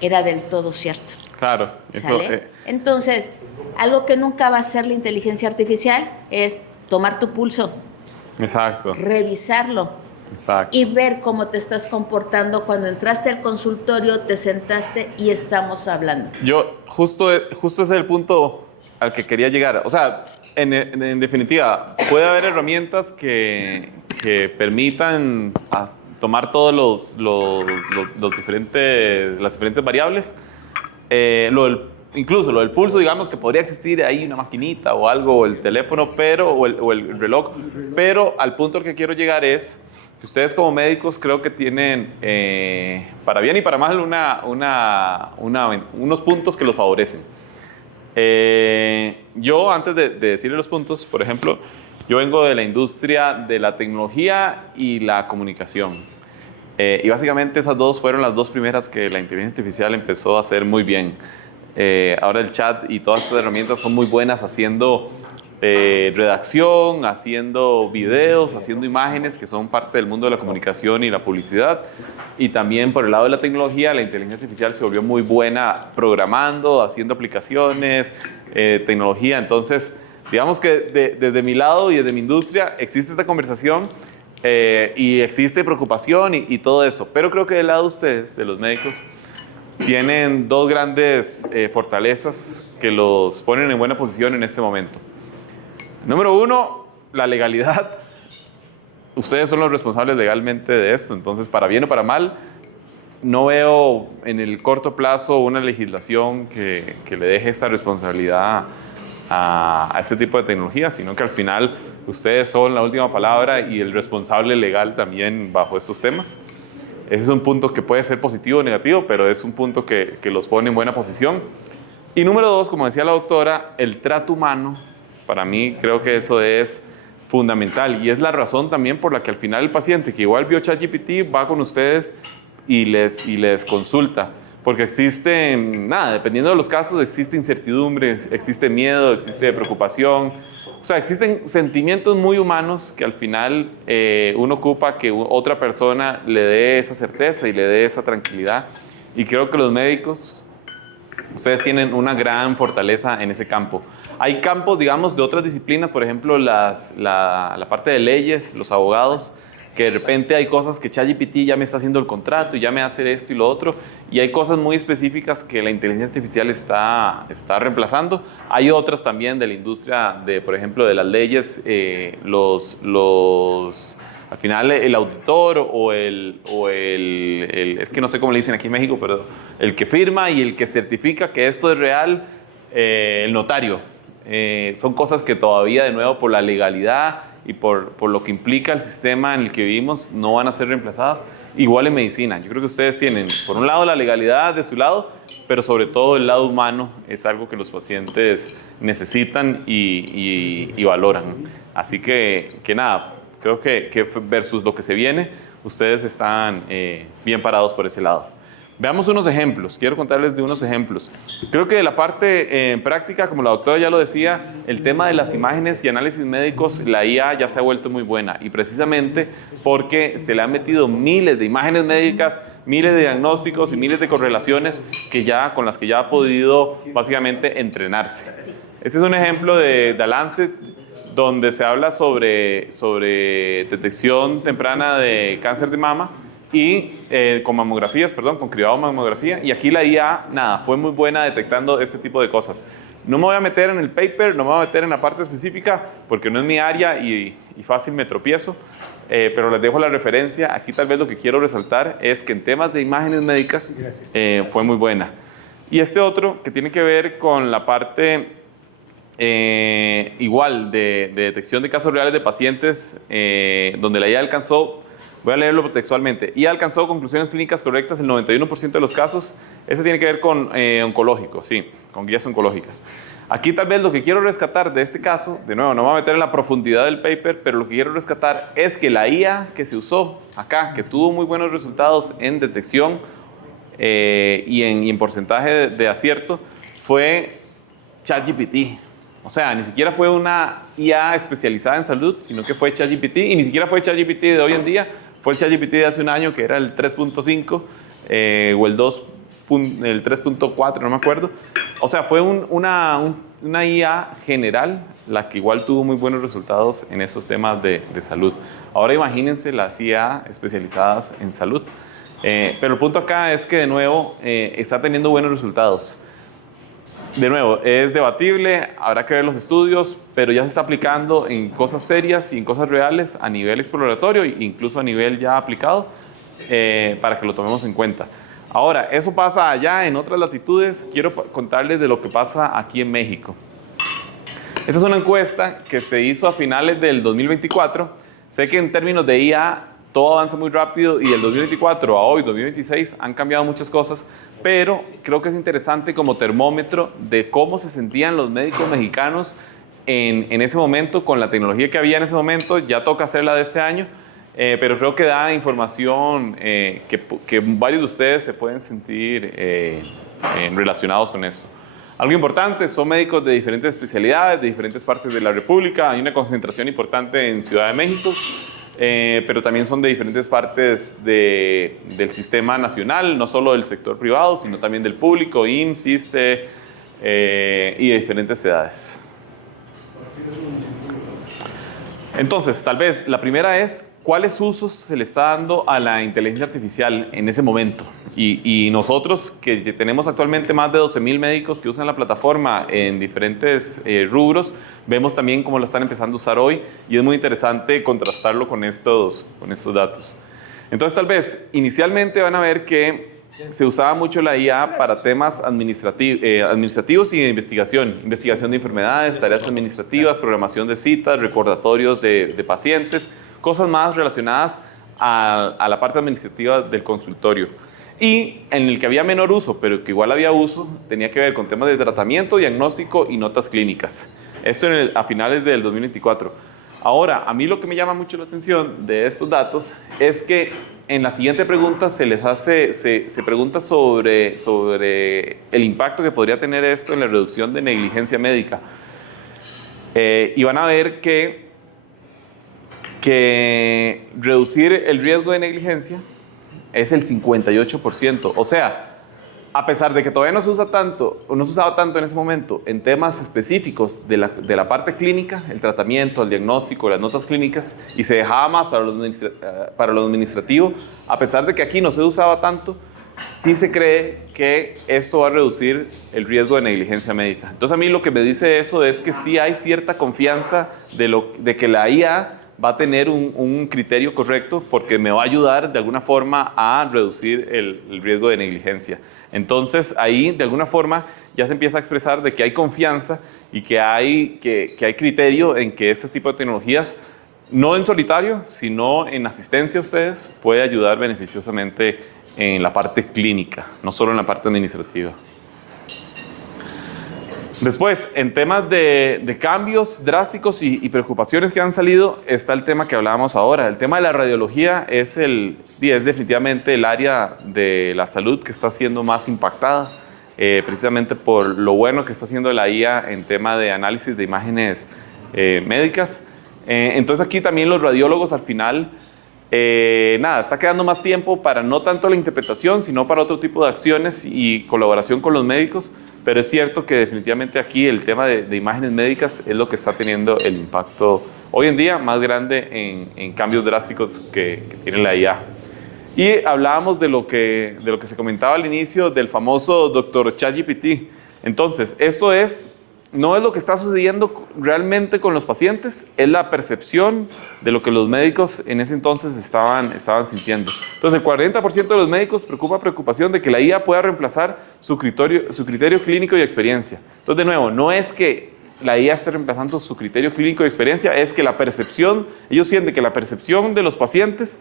era del todo cierto. Claro. ¿Sale? Entonces, algo que nunca va a hacer la inteligencia artificial es tomar tu pulso. Exacto. Revisarlo. Exacto. Y ver cómo te estás comportando cuando entraste al consultorio, te sentaste y estamos hablando. Yo, justo ese es el punto al que quería llegar. O sea, en definitiva, puede haber herramientas que permitan tomar todos las diferentes variables. Incluso lo del pulso, digamos que podría existir ahí una maquinita o algo, o el teléfono, o el reloj. Pero al punto al que quiero llegar es que ustedes como médicos creo que tienen, para bien y para mal, unos puntos que los favorecen. Yo, antes de decirle los puntos, por ejemplo, yo vengo de la industria de la tecnología y la comunicación. Y básicamente esas dos fueron las dos primeras que la inteligencia artificial empezó a hacer muy bien. Ahora el chat y todas estas herramientas son muy buenas haciendo redacción, haciendo videos, haciendo imágenes, que son parte del mundo de la comunicación y la publicidad. Y también por el lado de la tecnología, la inteligencia artificial se volvió muy buena programando, haciendo aplicaciones, tecnología. Entonces, Digamos que desde mi lado y desde mi industria existe esta conversación y existe preocupación y todo eso, pero creo que del lado de ustedes, de los médicos, tienen dos grandes fortalezas que los ponen en buena posición en este momento. Número uno, la legalidad. Ustedes son los responsables legalmente de esto, entonces para bien o para mal, no veo en el corto plazo una legislación que le deje esta responsabilidad a este tipo de tecnología, sino que al final ustedes son la última palabra y el responsable legal también bajo estos temas. Ese es un punto que puede ser positivo o negativo, pero es un punto que los pone en buena posición. Y número dos, como decía la doctora, el trato humano, para mí creo que eso es fundamental y es la razón también por la que al final el paciente que igual vio ChatGPT va con ustedes y les consulta, porque existe, dependiendo de los casos, existe incertidumbre, existe miedo, existe preocupación, o sea, existen sentimientos muy humanos que al final uno ocupa que otra persona le dé esa certeza y le dé esa tranquilidad, y creo que los médicos, ustedes tienen una gran fortaleza en ese campo. Hay campos, digamos, de otras disciplinas, por ejemplo, la parte de leyes, los abogados, que de repente hay cosas que ChatGPT ya me está haciendo el contrato y ya me hace esto y lo otro, y hay cosas muy específicas que la inteligencia artificial está reemplazando. Hay otras también de la industria, por ejemplo, de las leyes, al final el auditor o es que no sé cómo le dicen aquí en México, pero el que firma y el que certifica que esto es real, el notario. Son cosas que todavía, de nuevo, por la legalidad y por lo que implica el sistema en el que vivimos, no van a ser reemplazadas. Igual en medicina. Yo creo que ustedes tienen, por un lado, la legalidad de su lado, pero sobre todo el lado humano es algo que los pacientes necesitan y valoran. Así que nada, creo que versus lo que se viene, ustedes están bien parados por ese lado. Veamos unos ejemplos. Quiero contarles de unos ejemplos. Creo que de la parte práctica, como la doctora ya lo decía, el tema de las imágenes y análisis médicos, la IA ya se ha vuelto muy buena. Y precisamente porque se le han metido miles de imágenes médicas, miles de diagnósticos y miles de correlaciones con las que ya ha podido básicamente entrenarse. Este es un ejemplo de The Lancet, donde se habla sobre detección temprana de cáncer de mama y con mamografías, con cribado mamografía, y aquí la IA, fue muy buena detectando este tipo de cosas. No me voy a meter en el paper, no me voy a meter en la parte específica, porque no es mi área y fácil me tropiezo, pero les dejo la referencia. Aquí tal vez lo que quiero resaltar es que en temas de imágenes médicas fue muy buena. Y este otro, que tiene que ver con la parte igual de detección de casos reales de pacientes, donde la IA alcanzó, voy a leerlo textualmente, y alcanzó conclusiones clínicas correctas en el 91% de los casos. Ese tiene que ver con oncológico, sí, con guías oncológicas. Aquí tal vez lo que quiero rescatar de este caso, de nuevo, no me voy a meter en la profundidad del paper, pero lo que quiero rescatar es que la IA que se usó acá, que tuvo muy buenos resultados en detección y en porcentaje de acierto, fue ChatGPT. O sea, ni siquiera fue una IA especializada en salud, sino que fue ChatGPT, y ni siquiera fue ChatGPT de hoy en día, fue el ChatGPT de hace un año, que era el 3.5 o el 3.4, no me acuerdo. O sea, fue una IA general, la que igual tuvo muy buenos resultados en esos temas de salud. Ahora imagínense las IA especializadas en salud. Pero el punto acá es que, de nuevo, está teniendo buenos resultados. De nuevo, es debatible, habrá que ver los estudios, pero ya se está aplicando en cosas serias y en cosas reales a nivel exploratorio e incluso a nivel ya aplicado, para que lo tomemos en cuenta. Ahora, eso pasa allá en otras latitudes. Quiero contarles de lo que pasa aquí en México. Esta es una encuesta que se hizo a finales del 2024. Sé que en términos de IA todo avanza muy rápido y del 2024 a hoy, 2026, han cambiado muchas cosas, pero creo que es interesante como termómetro de cómo se sentían los médicos mexicanos en ese momento, con la tecnología que había en ese momento. Ya toca hacerla de este año, pero creo que da información que varios de ustedes se pueden sentir relacionados con esto. Algo importante, son médicos de diferentes especialidades, de diferentes partes de la República. Hay una concentración importante en Ciudad de México, pero también son de diferentes partes del sistema nacional, no solo del sector privado, sino también del público, IMSS, ISSSTE, y de diferentes edades. Entonces, tal vez la primera es cuáles usos se le está dando a la inteligencia artificial en ese momento. Y nosotros que tenemos actualmente más de 12,000 médicos que usan la plataforma en diferentes rubros, vemos también cómo la están empezando a usar hoy y es muy interesante contrastarlo con estos datos. Entonces, tal vez inicialmente van a ver que se usaba mucho la IA para temas administrativos y de investigación de enfermedades, tareas administrativas, programación de citas, recordatorios de pacientes, cosas más relacionadas a la parte administrativa del consultorio. Y en el que había menor uso, pero que igual había uso, tenía que ver con temas de tratamiento, diagnóstico y notas clínicas. Esto a finales del 2024. Ahora, a mí lo que me llama mucho la atención de estos datos es que en la siguiente pregunta se pregunta sobre el impacto que podría tener esto en la reducción de negligencia médica. Y van a ver que reducir el riesgo de negligencia es el 58%. O sea, a pesar de que todavía no se usa tanto, o no se usaba tanto en ese momento en temas específicos de la parte clínica, el tratamiento, el diagnóstico, las notas clínicas, y se dejaba más para lo administrativo, a pesar de que aquí no se usaba tanto, sí se cree que esto va a reducir el riesgo de negligencia médica. Entonces a mí lo que me dice eso es que sí hay cierta confianza de que la IA va a tener un criterio correcto porque me va a ayudar de alguna forma a reducir el riesgo de negligencia. Entonces ahí de alguna forma ya se empieza a expresar de que hay confianza y que hay criterio en que este tipo de tecnologías, no en solitario, sino en asistencia a ustedes, puede ayudar beneficiosamente en la parte clínica, no solo en la parte administrativa. Después, en temas de cambios drásticos y preocupaciones que han salido, está el tema que hablábamos ahora. El tema de la radiología es definitivamente el área de la salud que está siendo más impactada, precisamente por lo bueno que está haciendo la IA en tema de análisis de imágenes médicas. Entonces aquí también los radiólogos al final, está quedando más tiempo para no tanto la interpretación, sino para otro tipo de acciones y colaboración con los médicos. Pero es cierto que definitivamente aquí el tema de imágenes médicas es lo que está teniendo el impacto hoy en día más grande en cambios drásticos que tiene la IA. Y hablábamos de lo que se comentaba al inicio del famoso Dr. ChatGPT. Entonces, esto no es lo que está sucediendo realmente con los pacientes, es la percepción de lo que los médicos en ese entonces estaban sintiendo. Entonces, el 40% de los médicos preocupación de que la IA pueda reemplazar su criterio clínico y experiencia. Entonces, de nuevo, no es que la IA esté reemplazando su criterio clínico y experiencia, es que ellos sienten que la percepción de los pacientes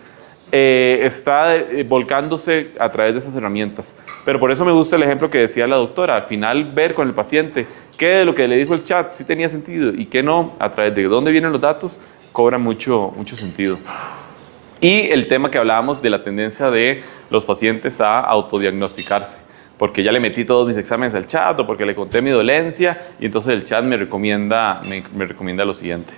está volcándose a través de esas herramientas. Pero por eso me gusta el ejemplo que decía la doctora, al final ver con el paciente qué de lo que le dijo el chat sí tenía sentido y qué no, a través de dónde vienen los datos, cobra mucho sentido. Y el tema que hablábamos de la tendencia de los pacientes a autodiagnosticarse, porque ya le metí todos mis exámenes al chat o porque le conté mi dolencia y entonces el chat me recomienda lo siguiente.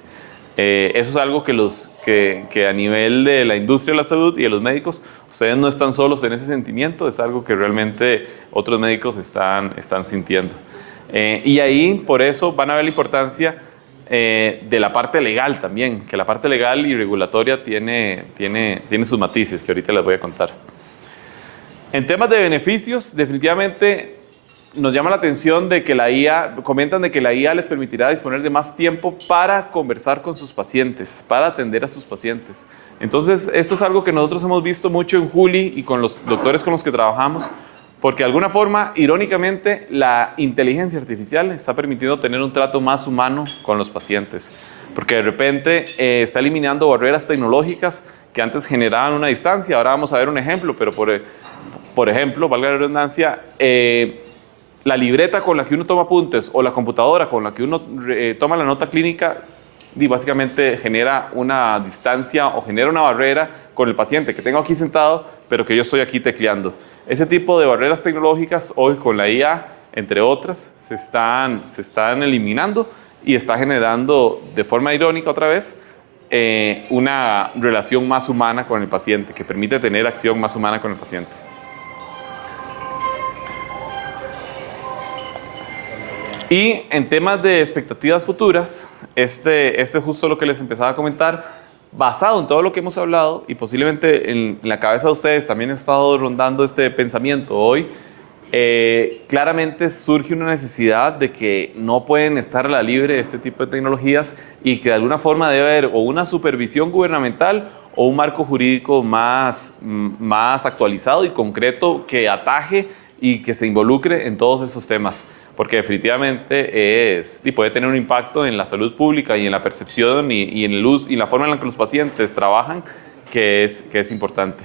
Eso es algo que a nivel de la industria de la salud y de los médicos, ustedes no están solos en ese sentimiento, es algo que realmente otros médicos están sintiendo. Y ahí, por eso, van a ver la importancia de la parte legal también, que la parte legal y regulatoria tiene sus matices, que ahorita les voy a contar. En temas de beneficios, definitivamente nos llama la atención de que comentan de que la IA les permitirá disponer de más tiempo para conversar con sus pacientes, para atender a sus pacientes. Entonces, esto es algo que nosotros hemos visto mucho en Juli y con los doctores con los que trabajamos, porque de alguna forma, irónicamente, la inteligencia artificial está permitiendo tener un trato más humano con los pacientes, porque de repente está eliminando barreras tecnológicas que antes generaban una distancia. Ahora vamos a ver un ejemplo, pero por ejemplo, valga la redundancia, la libreta con la que uno toma apuntes o la computadora con la que uno toma la nota clínica, básicamente genera una distancia o genera una barrera con el paciente que tengo aquí sentado, pero que yo estoy aquí tecleando. Ese tipo de barreras tecnológicas hoy con la IA, entre otras, se están eliminando y está generando de forma irónica otra vez una relación más humana con el paciente, que permite tener acción más humana con el paciente. Y en temas de expectativas futuras, este es justo lo que les empezaba a comentar, basado en todo lo que hemos hablado y posiblemente en la cabeza de ustedes también ha estado rondando este pensamiento hoy, claramente surge una necesidad de que no pueden estar a la libre este tipo de tecnologías y que de alguna forma debe haber o una supervisión gubernamental o un marco jurídico más actualizado y concreto que ataje y que se involucre en todos esos temas, porque definitivamente puede tener un impacto en la salud pública y en la percepción y en el uso y la forma en la que los pacientes trabajan, que es importante.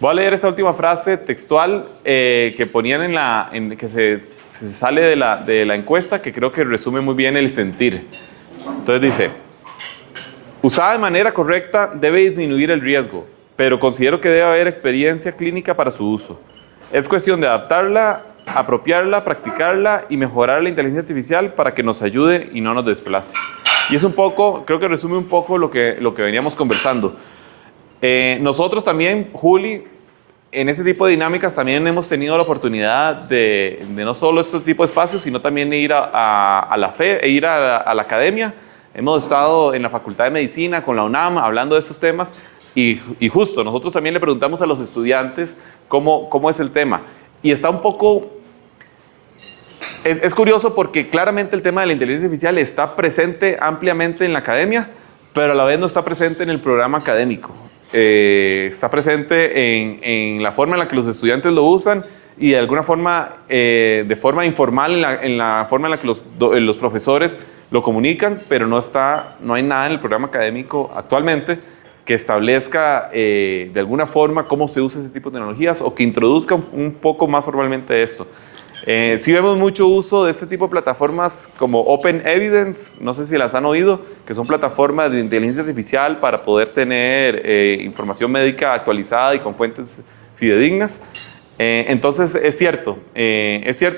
Voy a leer esa última frase textual que ponían que se sale de la encuesta, que creo que resume muy bien el sentir. Entonces dice: usada de manera correcta debe disminuir el riesgo, pero considero que debe haber experiencia clínica para su uso. Es cuestión de adaptarla, apropiarla, practicarla y mejorar la inteligencia artificial para que nos ayude y no nos desplace. Y es un poco, creo que resume un poco lo que veníamos conversando. Nosotros también, Juli, en ese tipo de dinámicas también hemos tenido la oportunidad de no solo este tipo de espacios, sino también ir a la FE, ir a la academia. Hemos estado en la Facultad de Medicina con la UNAM hablando de estos temas y justo nosotros también le preguntamos a los estudiantes cómo es el tema. Y está un poco... Es curioso porque claramente el tema de la inteligencia artificial está presente ampliamente en la academia, pero a la vez no está presente en el programa académico. Está presente en la forma en la que los estudiantes lo usan y de alguna forma, de forma informal, en la forma en la que los profesores lo comunican, pero no hay nada en el programa académico actualmente que establezca de alguna forma cómo se usa ese tipo de tecnologías o que introduzca un poco más formalmente eso. Sí vemos mucho uso de este tipo de plataformas como Open Evidence, no sé si las han oído, que son plataformas de inteligencia artificial para poder tener información médica actualizada y con fuentes fidedignas. Entonces es cierto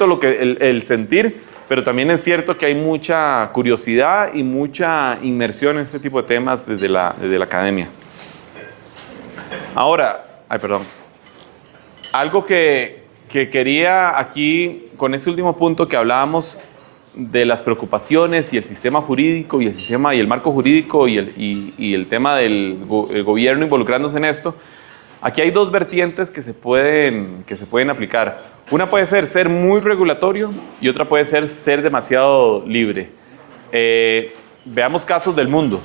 lo que el sentir, pero también es cierto que hay mucha curiosidad y mucha inmersión en este tipo de temas desde la academia. Ahora, algo que quería aquí, con ese último punto que hablábamos de las preocupaciones y el sistema jurídico y el marco jurídico y el tema del gobierno involucrándose en esto, aquí hay dos vertientes que se pueden aplicar. Una puede ser muy regulatorio y otra puede ser demasiado libre. Veamos casos del mundo.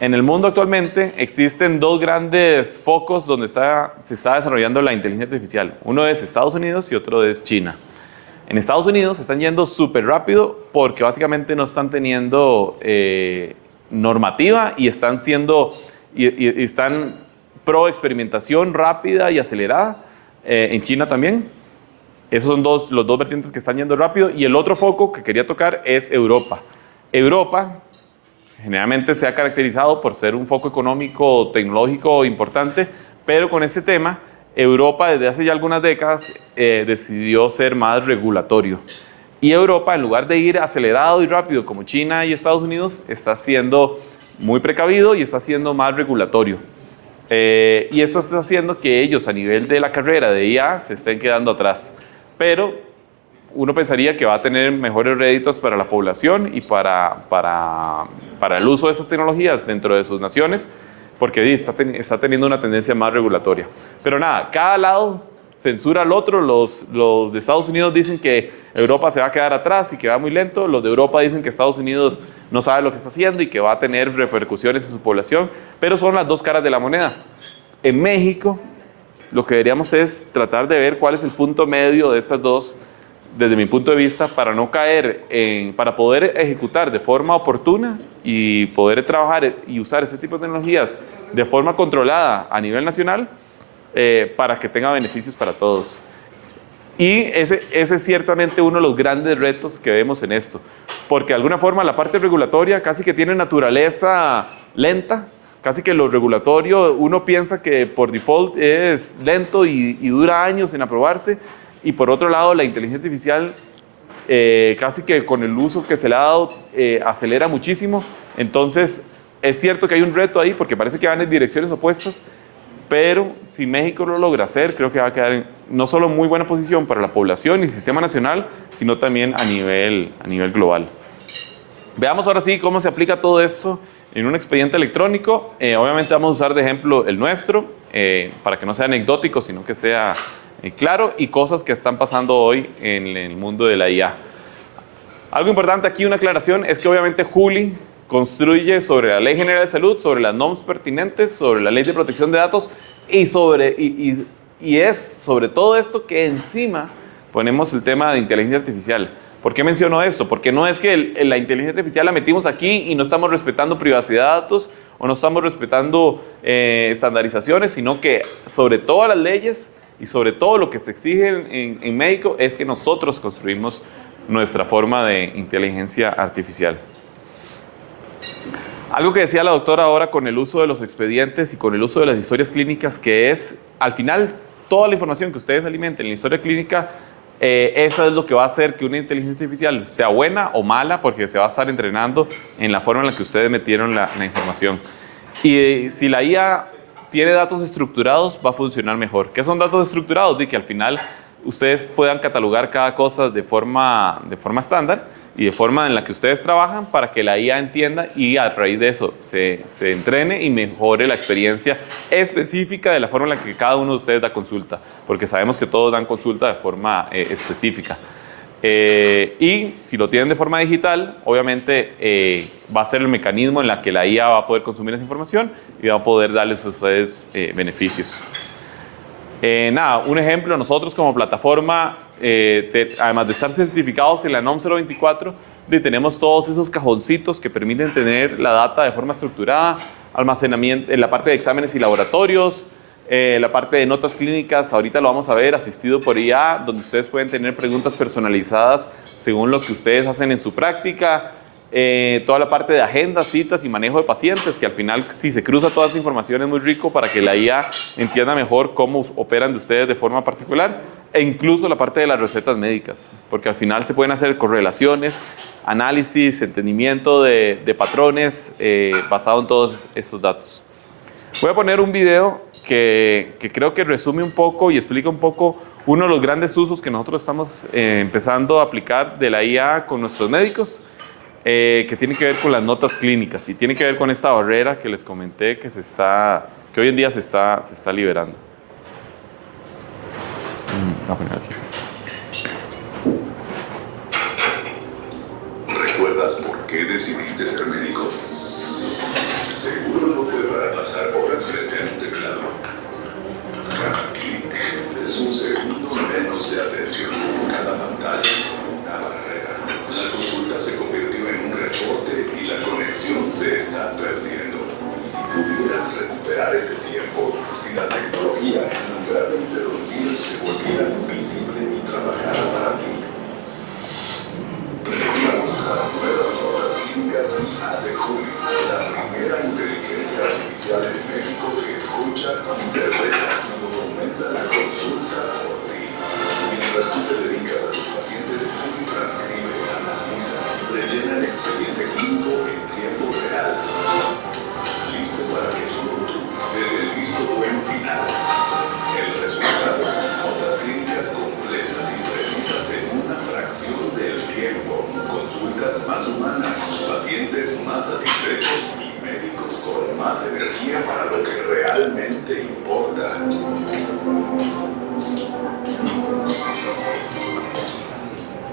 En el mundo actualmente existen dos grandes focos donde se está desarrollando la inteligencia artificial. Uno es Estados Unidos y otro es China. En Estados Unidos están yendo súper rápido porque básicamente no están teniendo normativa y están pro experimentación rápida y acelerada. En China también. Esos son los dos vertientes que están yendo rápido. Y el otro foco que quería tocar es Europa. Europa generalmente se ha caracterizado por ser un foco económico, tecnológico importante, pero con este tema, Europa desde hace ya algunas décadas decidió ser más regulatorio. Y Europa, en lugar de ir acelerado y rápido como China y Estados Unidos, está siendo muy precavido y está siendo más regulatorio. Y esto está haciendo que ellos a nivel de la carrera de IA se estén quedando atrás. Pero uno pensaría que va a tener mejores réditos para la población y para el uso de esas tecnologías dentro de sus naciones, porque está teniendo una tendencia más regulatoria. Pero nada, cada lado censura al otro. Los de Estados Unidos dicen que Europa se va a quedar atrás y que va muy lento. Los de Europa dicen que Estados Unidos no sabe lo que está haciendo y que va a tener repercusiones en su población, pero son las dos caras de la moneda. En México, lo que deberíamos es tratar de ver cuál es el punto medio de estas dos, desde mi punto de vista, para no caer para poder ejecutar de forma oportuna y poder trabajar y usar ese tipo de tecnologías de forma controlada a nivel nacional para que tenga beneficios para todos. Y ese es ciertamente uno de los grandes retos que vemos en esto, porque de alguna forma la parte regulatoria casi que tiene naturaleza lenta, casi que lo regulatorio uno piensa que por default es lento y dura años en aprobarse. Y por otro lado, la inteligencia artificial, casi que con el uso que se le ha dado, acelera muchísimo. Entonces, es cierto que hay un reto ahí porque parece que van en direcciones opuestas, pero si México lo logra hacer, creo que va a quedar en no solo muy buena posición para la población y el sistema nacional, sino también a nivel global. Veamos ahora sí cómo se aplica todo esto en un expediente electrónico. Obviamente vamos a usar de ejemplo el nuestro, para que no sea anecdótico, sino que sea claro, y cosas que están pasando hoy en el mundo de la IA. Algo importante aquí, una aclaración, es que obviamente Juli construye sobre la Ley General de Salud, sobre las normas pertinentes, sobre la Ley de Protección de Datos y es sobre todo esto que encima ponemos el tema de inteligencia artificial. ¿Por qué menciono esto? Porque no es que la inteligencia artificial la metimos aquí y no estamos respetando privacidad de datos o no estamos respetando estandarizaciones, sino que sobre todas las leyes y sobre todo lo que se exige en México es que nosotros construimos nuestra forma de inteligencia artificial. Algo que decía la doctora ahora con el uso de los expedientes y con el uso de las historias clínicas, que es, al final, toda la información que ustedes alimenten en la historia clínica, eso es lo que va a hacer que una inteligencia artificial sea buena o mala, porque se va a estar entrenando en la forma en la que ustedes metieron la información. Y si la IA tiene datos estructurados, va a funcionar mejor. ¿Qué son datos estructurados? De que al final ustedes puedan catalogar cada cosa de forma estándar y de forma en la que ustedes trabajan para que la IA entienda y a raíz de eso se entrene y mejore la experiencia específica de la forma en la que cada uno de ustedes da consulta, porque sabemos que todos dan consulta de forma específica. Y si lo tienen de forma digital, obviamente va a ser el mecanismo en la que la IA va a poder consumir esa información y va a poder darles a ustedes beneficios. Nada, un ejemplo, nosotros como plataforma, además de estar certificados en la NOM 024, tenemos todos esos cajoncitos que permiten tener la data de forma estructurada, almacenamiento en la parte de exámenes y laboratorios, la parte de notas clínicas, ahorita lo vamos a ver, asistido por IA, donde ustedes pueden tener preguntas personalizadas según lo que ustedes hacen en su práctica, toda la parte de agendas, citas y manejo de pacientes, que al final si se cruza toda esa información es muy rico para que la IA entienda mejor cómo operan de ustedes de forma particular, e incluso la parte de las recetas médicas, porque al final se pueden hacer correlaciones, análisis, entendimiento de patrones basado en todos estos datos. Voy a poner un video que creo que resume un poco y explica un poco uno de los grandes usos que nosotros estamos empezando a aplicar de la IA con nuestros médicos, que tiene que ver con las notas clínicas y tiene que ver con esta barrera que les comenté que hoy en día se está liberando. Voy a poner aquí. ¿Recuerdas por qué decidiste ser médico? Seguro no fue para pasar horas frente a un teclado. Cada clic es un segundo menos de atención. Cada pantalla, una barrera. La consulta se convirtió en un reporte y la conexión se está perdiendo. Y si pudieras recuperar ese tiempo, si la tecnología en lugar de interrumpir se volviera invisible y trabajara para ti. Presentamos las nuevas notas clínicas IA de Juli, la primera inteligencia artificial en México que escucha, interpreta y documenta la consulta por ti. Mientras tú te dedicas a tus pacientes, Juli transcribe, analiza y rellena el expediente clínico en tiempo real. Listo para que solo tú des el visto bueno final. El resultado, notas clínicas completas y precisas en una fracción del tiempo, consultas más humanas, pacientes más satisfechos y médicos con más energía para lo que realmente importa.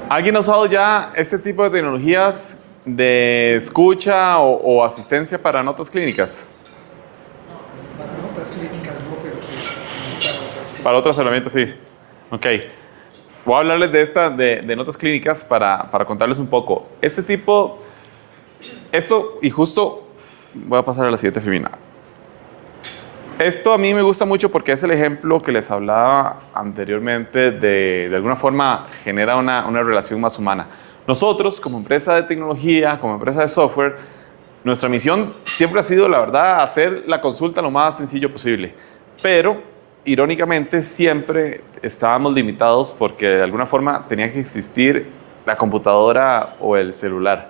¿Alguien ha usado ya este tipo de tecnologías de escucha o asistencia para notas clínicas? Para notas clínicas no, pero sí para otras herramientas sí. Ok. Voy a hablarles de esta, de notas clínicas para contarles un poco. Este tipo, esto, y justo voy a pasar a la siguiente filmina. Esto a mí me gusta mucho porque es el ejemplo que les hablaba anteriormente de alguna forma genera una relación más humana. Nosotros, como empresa de tecnología, como empresa de software, nuestra misión siempre ha sido, la verdad, hacer la consulta lo más sencillo posible. Pero, irónicamente, siempre estábamos limitados porque de alguna forma tenía que existir la computadora o el celular.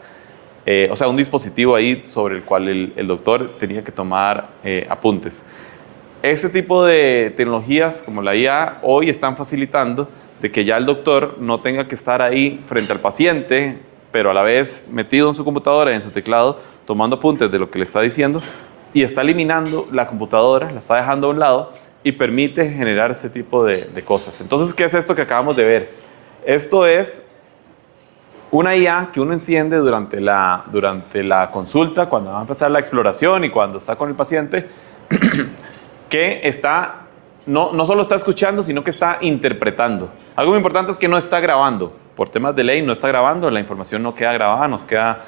O sea, un dispositivo ahí sobre el cual el doctor tenía que tomar apuntes. Este tipo de tecnologías como la IA hoy están facilitando de que ya el doctor no tenga que estar ahí frente al paciente, pero a la vez metido en su computadora y en su teclado, tomando apuntes de lo que le está diciendo, y está eliminando la computadora, la está dejando a un lado y permite generar ese tipo de cosas. Entonces, ¿qué es esto que acabamos de ver? Esto es una IA que uno enciende durante la consulta, cuando va a empezar la exploración y cuando está con el paciente, que está, no solo está escuchando, sino que está interpretando. Algo muy importante es que no está grabando. Por temas de ley no está grabando, la información no queda grabada, no queda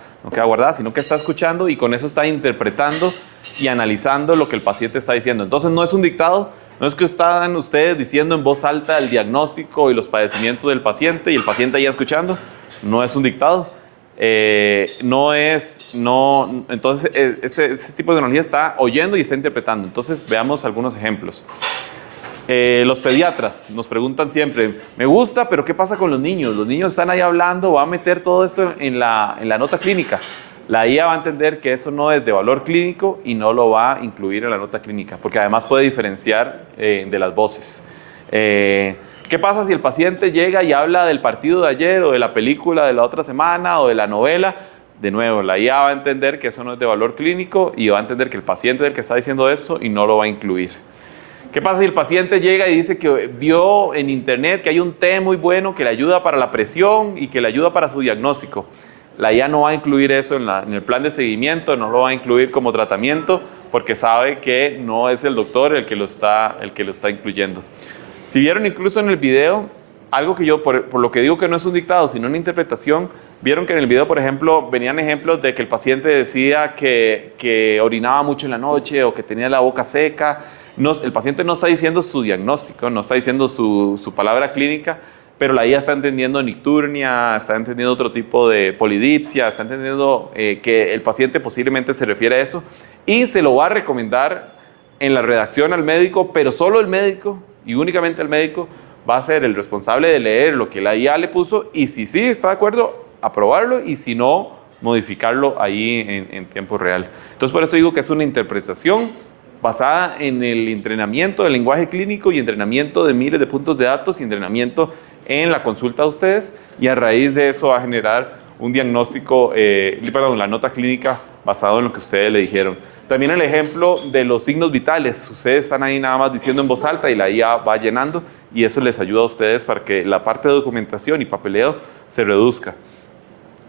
guardada, sino que está escuchando y con eso está interpretando y analizando lo que el paciente está diciendo. Entonces no es un dictado, no es que están ustedes diciendo en voz alta el diagnóstico y los padecimientos del paciente y el paciente ahí escuchando. No es un dictado. Entonces ese tipo de tecnología está oyendo y está interpretando. Entonces veamos algunos ejemplos. Los pediatras nos preguntan siempre, me gusta, pero ¿qué pasa con los niños? Los niños están ahí hablando, va a meter todo esto en la nota clínica. La IA va a entender que eso no es de valor clínico y no lo va a incluir en la nota clínica, porque además puede diferenciar de las voces. ¿Qué pasa si el paciente llega y habla del partido de ayer o de la película de la otra semana o de la novela? De nuevo, la IA va a entender que eso no es de valor clínico y va a entender que el paciente es el que está diciendo eso y no lo va a incluir. ¿Qué pasa si el paciente llega y dice que vio en internet que hay un té muy bueno que le ayuda para la presión y que le ayuda para su diagnóstico? La IA no va a incluir eso en el plan de seguimiento, no lo va a incluir como tratamiento porque sabe que no es el doctor el que lo está incluyendo. Si vieron incluso en el video, algo que yo, por lo que digo que no es un dictado, sino una interpretación, vieron que en el video, por ejemplo, venían ejemplos de que el paciente decía que orinaba mucho en la noche o que tenía la boca seca. No, el paciente no está diciendo su diagnóstico, no está diciendo su palabra clínica, pero la IA está entendiendo nicturnia, está entendiendo otro tipo de polidipsia, está entendiendo que el paciente posiblemente se refiere a eso y se lo va a recomendar en la redacción al médico, pero solo el médico y únicamente el médico va a ser el responsable de leer lo que la IA le puso y si sí está de acuerdo, aprobarlo y si no, modificarlo ahí en tiempo real. Entonces por eso digo que es una interpretación basada en el entrenamiento del lenguaje clínico y entrenamiento de miles de puntos de datos y entrenamiento en la consulta de ustedes y a raíz de eso va a generar un diagnóstico, la nota clínica basado en lo que ustedes le dijeron. También el ejemplo de los signos vitales, ustedes están ahí nada más diciendo en voz alta y la IA va llenando y eso les ayuda a ustedes para que la parte de documentación y papeleo se reduzca.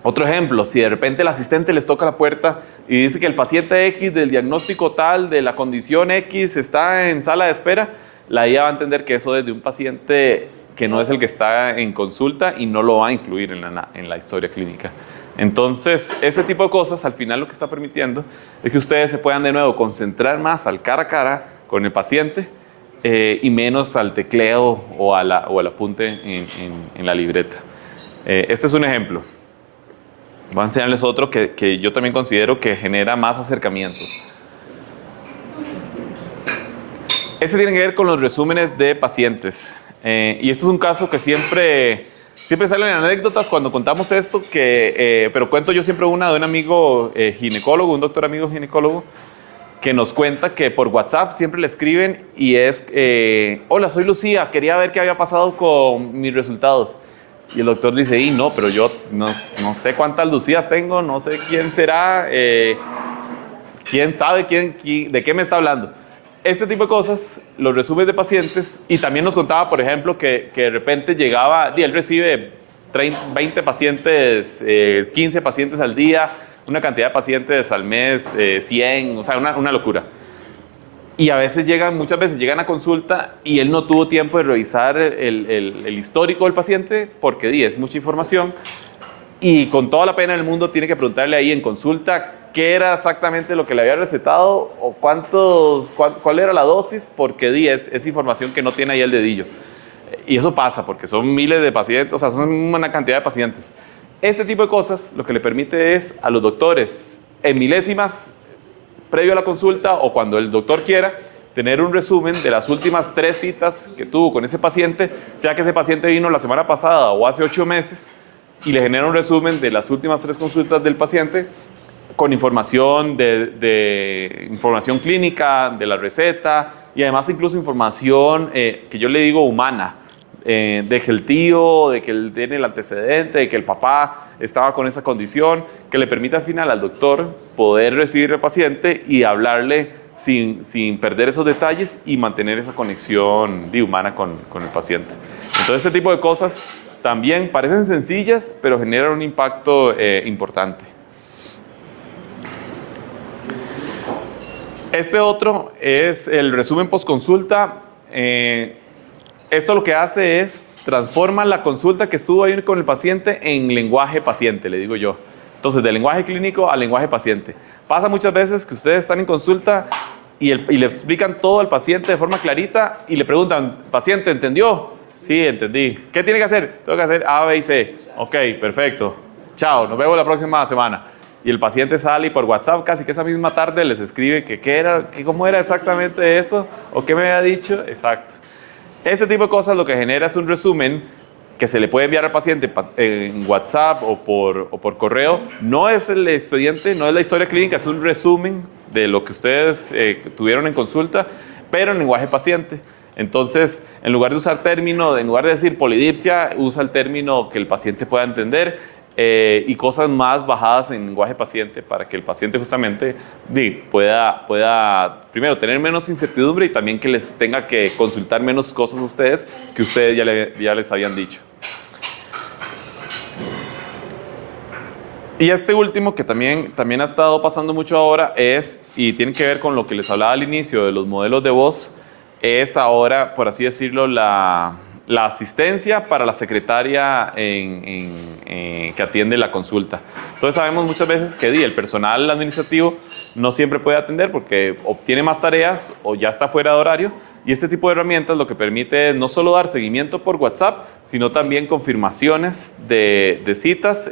Otro ejemplo, si de repente el asistente les toca la puerta y dice que el paciente X del diagnóstico tal de la condición X está en sala de espera, la IA va a entender que eso es de un paciente que no es el que está en consulta y no lo va a incluir en la historia clínica. Entonces, ese tipo de cosas al final lo que está permitiendo es que ustedes se puedan de nuevo concentrar más al cara a cara con el paciente y menos al tecleo o al apunte en la libreta. Este es un ejemplo. Voy a enseñarles otro que yo también considero que genera más acercamiento. Este tiene que ver con los resúmenes de pacientes. Y este es un caso que siempre salen anécdotas cuando contamos esto, pero cuento yo siempre una de un amigo ginecólogo, un doctor amigo ginecólogo, que nos cuenta que por WhatsApp siempre le escriben y es, hola, soy Lucía, quería ver qué había pasado con mis resultados. Y el doctor dice, no, pero yo no sé cuántas Lucías tengo, no sé quién será, quién sabe de qué me está hablando. Este tipo de cosas, los resúmenes de pacientes, y también nos contaba, por ejemplo, que de repente llegaba, él recibe 20 pacientes, 15 pacientes al día, una cantidad de pacientes al mes, 100, o sea, una locura. Y muchas veces llegan a consulta y él no tuvo tiempo de revisar el histórico del paciente porque es mucha información y con toda la pena del mundo tiene que preguntarle ahí en consulta qué era exactamente lo que le había recetado o cuál era la dosis porque es información que no tiene ahí el dedillo. Y eso pasa porque son miles de pacientes, o sea, son una cantidad de pacientes. Este tipo de cosas lo que le permite es a los doctores en milésimas previo a la consulta o cuando el doctor quiera, tener un resumen de las últimas 3 citas que tuvo con ese paciente, sea que ese paciente vino la semana pasada o hace 8 meses, y le genera un resumen de las últimas 3 consultas del paciente con información información clínica, de la receta, y además incluso información que yo le digo humana, de que el tío, de que él tiene el antecedente, de que el papá estaba con esa condición, que le permite al final al doctor poder recibir al paciente y hablarle sin perder esos detalles y mantener esa conexión humana con el paciente. Entonces, este tipo de cosas también parecen sencillas, pero generan un impacto importante. Este otro es el resumen postconsulta. Esto lo que hace es transforma la consulta que estuvo ahí con el paciente en lenguaje paciente, le digo yo. Entonces, de lenguaje clínico a lenguaje paciente. Pasa muchas veces que ustedes están en consulta y le explican todo al paciente de forma clarita y le preguntan, paciente, ¿entendió? Sí, entendí. ¿Qué tiene que hacer? Tengo que hacer A, B y C. Ok, perfecto. Chao, nos vemos la próxima semana. Y el paciente sale y por WhatsApp casi que esa misma tarde les escribe cómo era exactamente eso o qué me había dicho. Exacto. Este tipo de cosas lo que genera es un resumen que se le puede enviar al paciente en WhatsApp o por correo. No es el expediente, no es la historia clínica, es un resumen de lo que ustedes tuvieron en consulta, pero en lenguaje paciente. Entonces, en lugar de usar en lugar de decir polidipsia, usa el término que el paciente pueda entender y cosas más bajadas en lenguaje paciente para que el paciente justamente pueda primero tener menos incertidumbre y también que les tenga que consultar menos cosas a ustedes que ustedes ya les habían dicho. Y este último que también ha estado pasando mucho ahora y tiene que ver con lo que les hablaba al inicio de los modelos de voz, es ahora, por así decirlo, la asistencia para la secretaria que atiende la consulta. Entonces sabemos muchas veces que el personal administrativo no siempre puede atender porque obtiene más tareas o ya está fuera de horario, y este tipo de herramientas lo que permite es no solo dar seguimiento por WhatsApp, sino también confirmaciones de citas,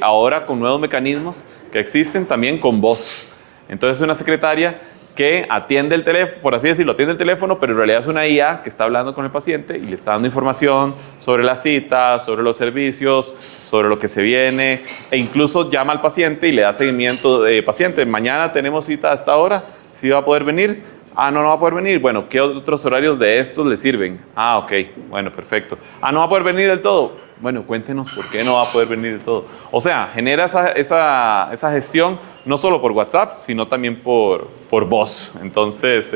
ahora con nuevos mecanismos que existen también con voz. Entonces una secretaria que atiende el teléfono, por así decirlo, atiende el teléfono, pero en realidad es una IA que está hablando con el paciente y le está dando información sobre la cita, sobre los servicios, sobre lo que se viene, e incluso llama al paciente y le da seguimiento de paciente. Mañana tenemos cita a esta hora, ¿sí va a poder venir? Ah, no va a poder venir. Bueno, ¿qué otros horarios de estos le sirven? Ah, ok, bueno, perfecto. Ah, ¿no va a poder venir del todo? Bueno, cuéntenos por qué no va a poder venir del todo. O sea, genera esa gestión no solo por WhatsApp, sino también por voz. Entonces,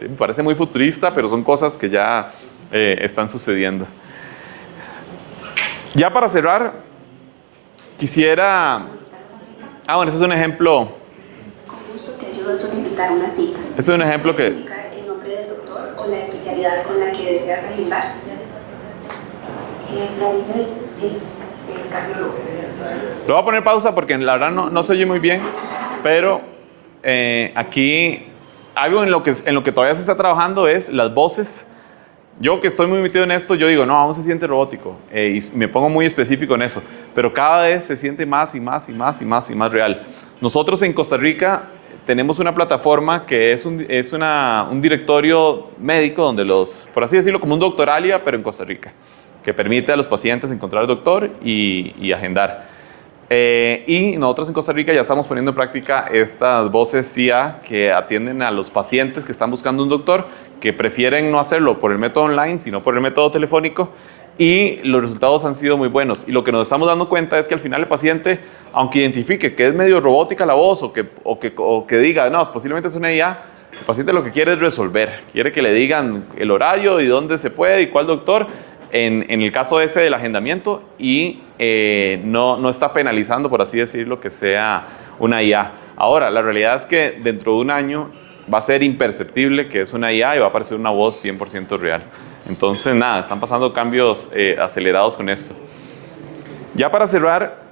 me parece muy futurista, pero son cosas que ya están sucediendo. Ya para cerrar, quisiera... bueno, ese es un ejemplo... A solicitar una cita. Este es un ejemplo que... Indicar el nombre del doctor o la especialidad con la que deseas agendar. El cardiólogo. Lo voy a poner pausa porque la verdad no se oye muy bien, pero aquí algo en lo que todavía se está trabajando es las voces. Yo que estoy muy metido en esto, yo digo, no, aún se siente robótico y me pongo muy específico en eso, pero cada vez se siente más y más y más y más y más real. Nosotros en Costa Rica tenemos una plataforma que es un directorio médico donde por así decirlo, como un doctoralia, pero en Costa Rica, que permite a los pacientes encontrar al doctor y agendar. Y nosotros en Costa Rica ya estamos poniendo en práctica estas voces IA que atienden a los pacientes que están buscando un doctor, que prefieren no hacerlo por el método online, sino por el método telefónico, y los resultados han sido muy buenos. Y lo que nos estamos dando cuenta es que al final el paciente, aunque identifique que es medio robótica la voz o que diga, no, posiblemente es una IA, el paciente lo que quiere es resolver, quiere que le digan el horario y dónde se puede y cuál doctor, en el caso ese del agendamiento, y no está penalizando, por así decirlo, que sea una IA. Ahora, la realidad es que dentro de un año va a ser imperceptible que es una IA y va a aparecer una voz 100% real. Entonces, nada, están pasando cambios acelerados con esto. Ya para cerrar,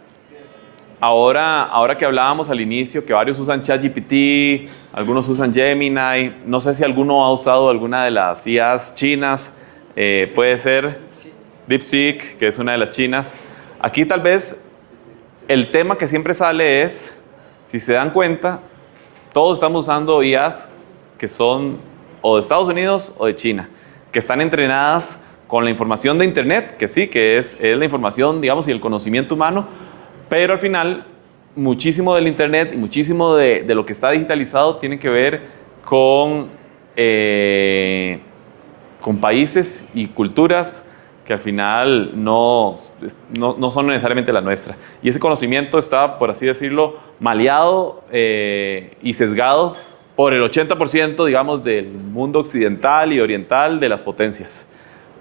ahora que hablábamos al inicio, que varios usan ChatGPT, algunos usan Gemini, no sé si alguno ha usado alguna de las IAs chinas, puede ser DeepSeek, que es una de las chinas. Aquí tal vez el tema que siempre sale es, si se dan cuenta, todos estamos usando IAs que son o de Estados Unidos o de China, que están entrenadas con la información de Internet, que sí, que es la información, digamos, y el conocimiento humano, pero al final muchísimo del Internet y muchísimo de lo que está digitalizado tiene que ver con con países y culturas que al final no son necesariamente la nuestra. Y ese conocimiento está, por así decirlo, maleado y sesgado por el 80%, digamos, del mundo occidental y oriental de las potencias.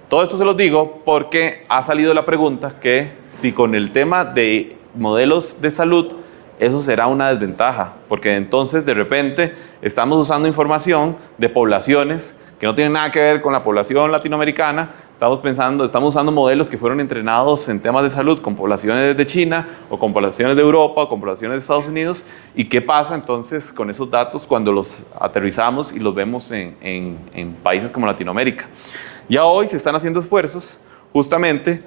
Todo esto se los digo porque ha salido la pregunta que si con el tema de modelos de salud eso será una desventaja, porque entonces de repente estamos usando información de poblaciones que no tienen nada que ver con la población latinoamericana. Estamos usando modelos que fueron entrenados en temas de salud con poblaciones de China o con poblaciones de Europa o con poblaciones de Estados Unidos. ¿Y qué pasa entonces con esos datos cuando los aterrizamos y los vemos en países como Latinoamérica? Ya hoy se están haciendo esfuerzos justamente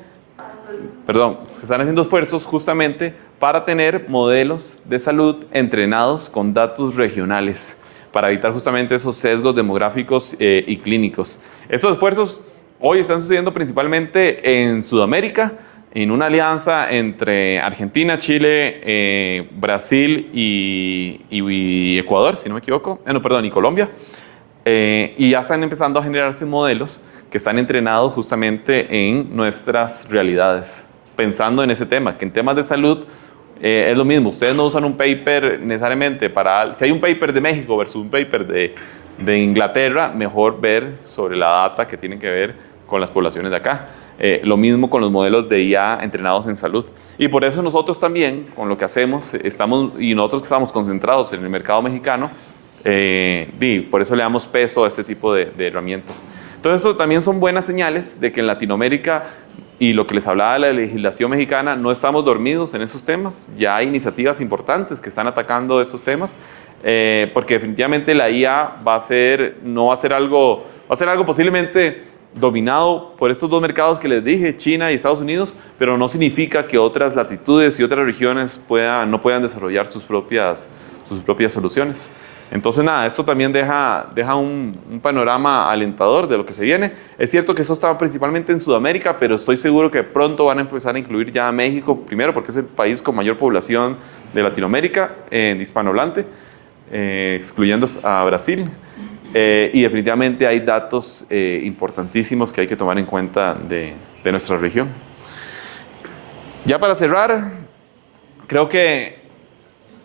para tener modelos de salud entrenados con datos regionales, para evitar justamente esos sesgos demográficos y clínicos. Estos esfuerzos hoy están sucediendo principalmente en Sudamérica, en una alianza entre Argentina, Chile, Brasil y Ecuador, si no me equivoco, y Colombia. Y ya están empezando a generarse modelos que están entrenados justamente en nuestras realidades, pensando en ese tema, que en temas de salud es lo mismo. Ustedes no usan un paper necesariamente si hay un paper de México versus un paper de Inglaterra, mejor ver sobre la data que tienen que ver con las poblaciones de acá. Lo mismo con los modelos de IA entrenados en salud. Y por eso nosotros también, con lo que hacemos, nosotros que estamos concentrados en el mercado mexicano, por eso le damos peso a este tipo de herramientas. Entonces, eso también son buenas señales de que en Latinoamérica, y lo que les hablaba de la legislación mexicana, no estamos dormidos en esos temas. Ya hay iniciativas importantes que están atacando esos temas, porque definitivamente la IA va a ser algo posiblemente dominado por estos dos mercados que les dije, China y Estados Unidos, pero no significa que otras latitudes y otras regiones no puedan desarrollar sus propias soluciones. Entonces, nada, esto también deja un panorama alentador de lo que se viene. Es cierto que eso estaba principalmente en Sudamérica, pero estoy seguro que pronto van a empezar a incluir ya a México, primero porque es el país con mayor población de Latinoamérica, hispanohablante, excluyendo a Brasil. Y definitivamente hay datos importantísimos que hay que tomar en cuenta de nuestra región. Ya para cerrar, creo que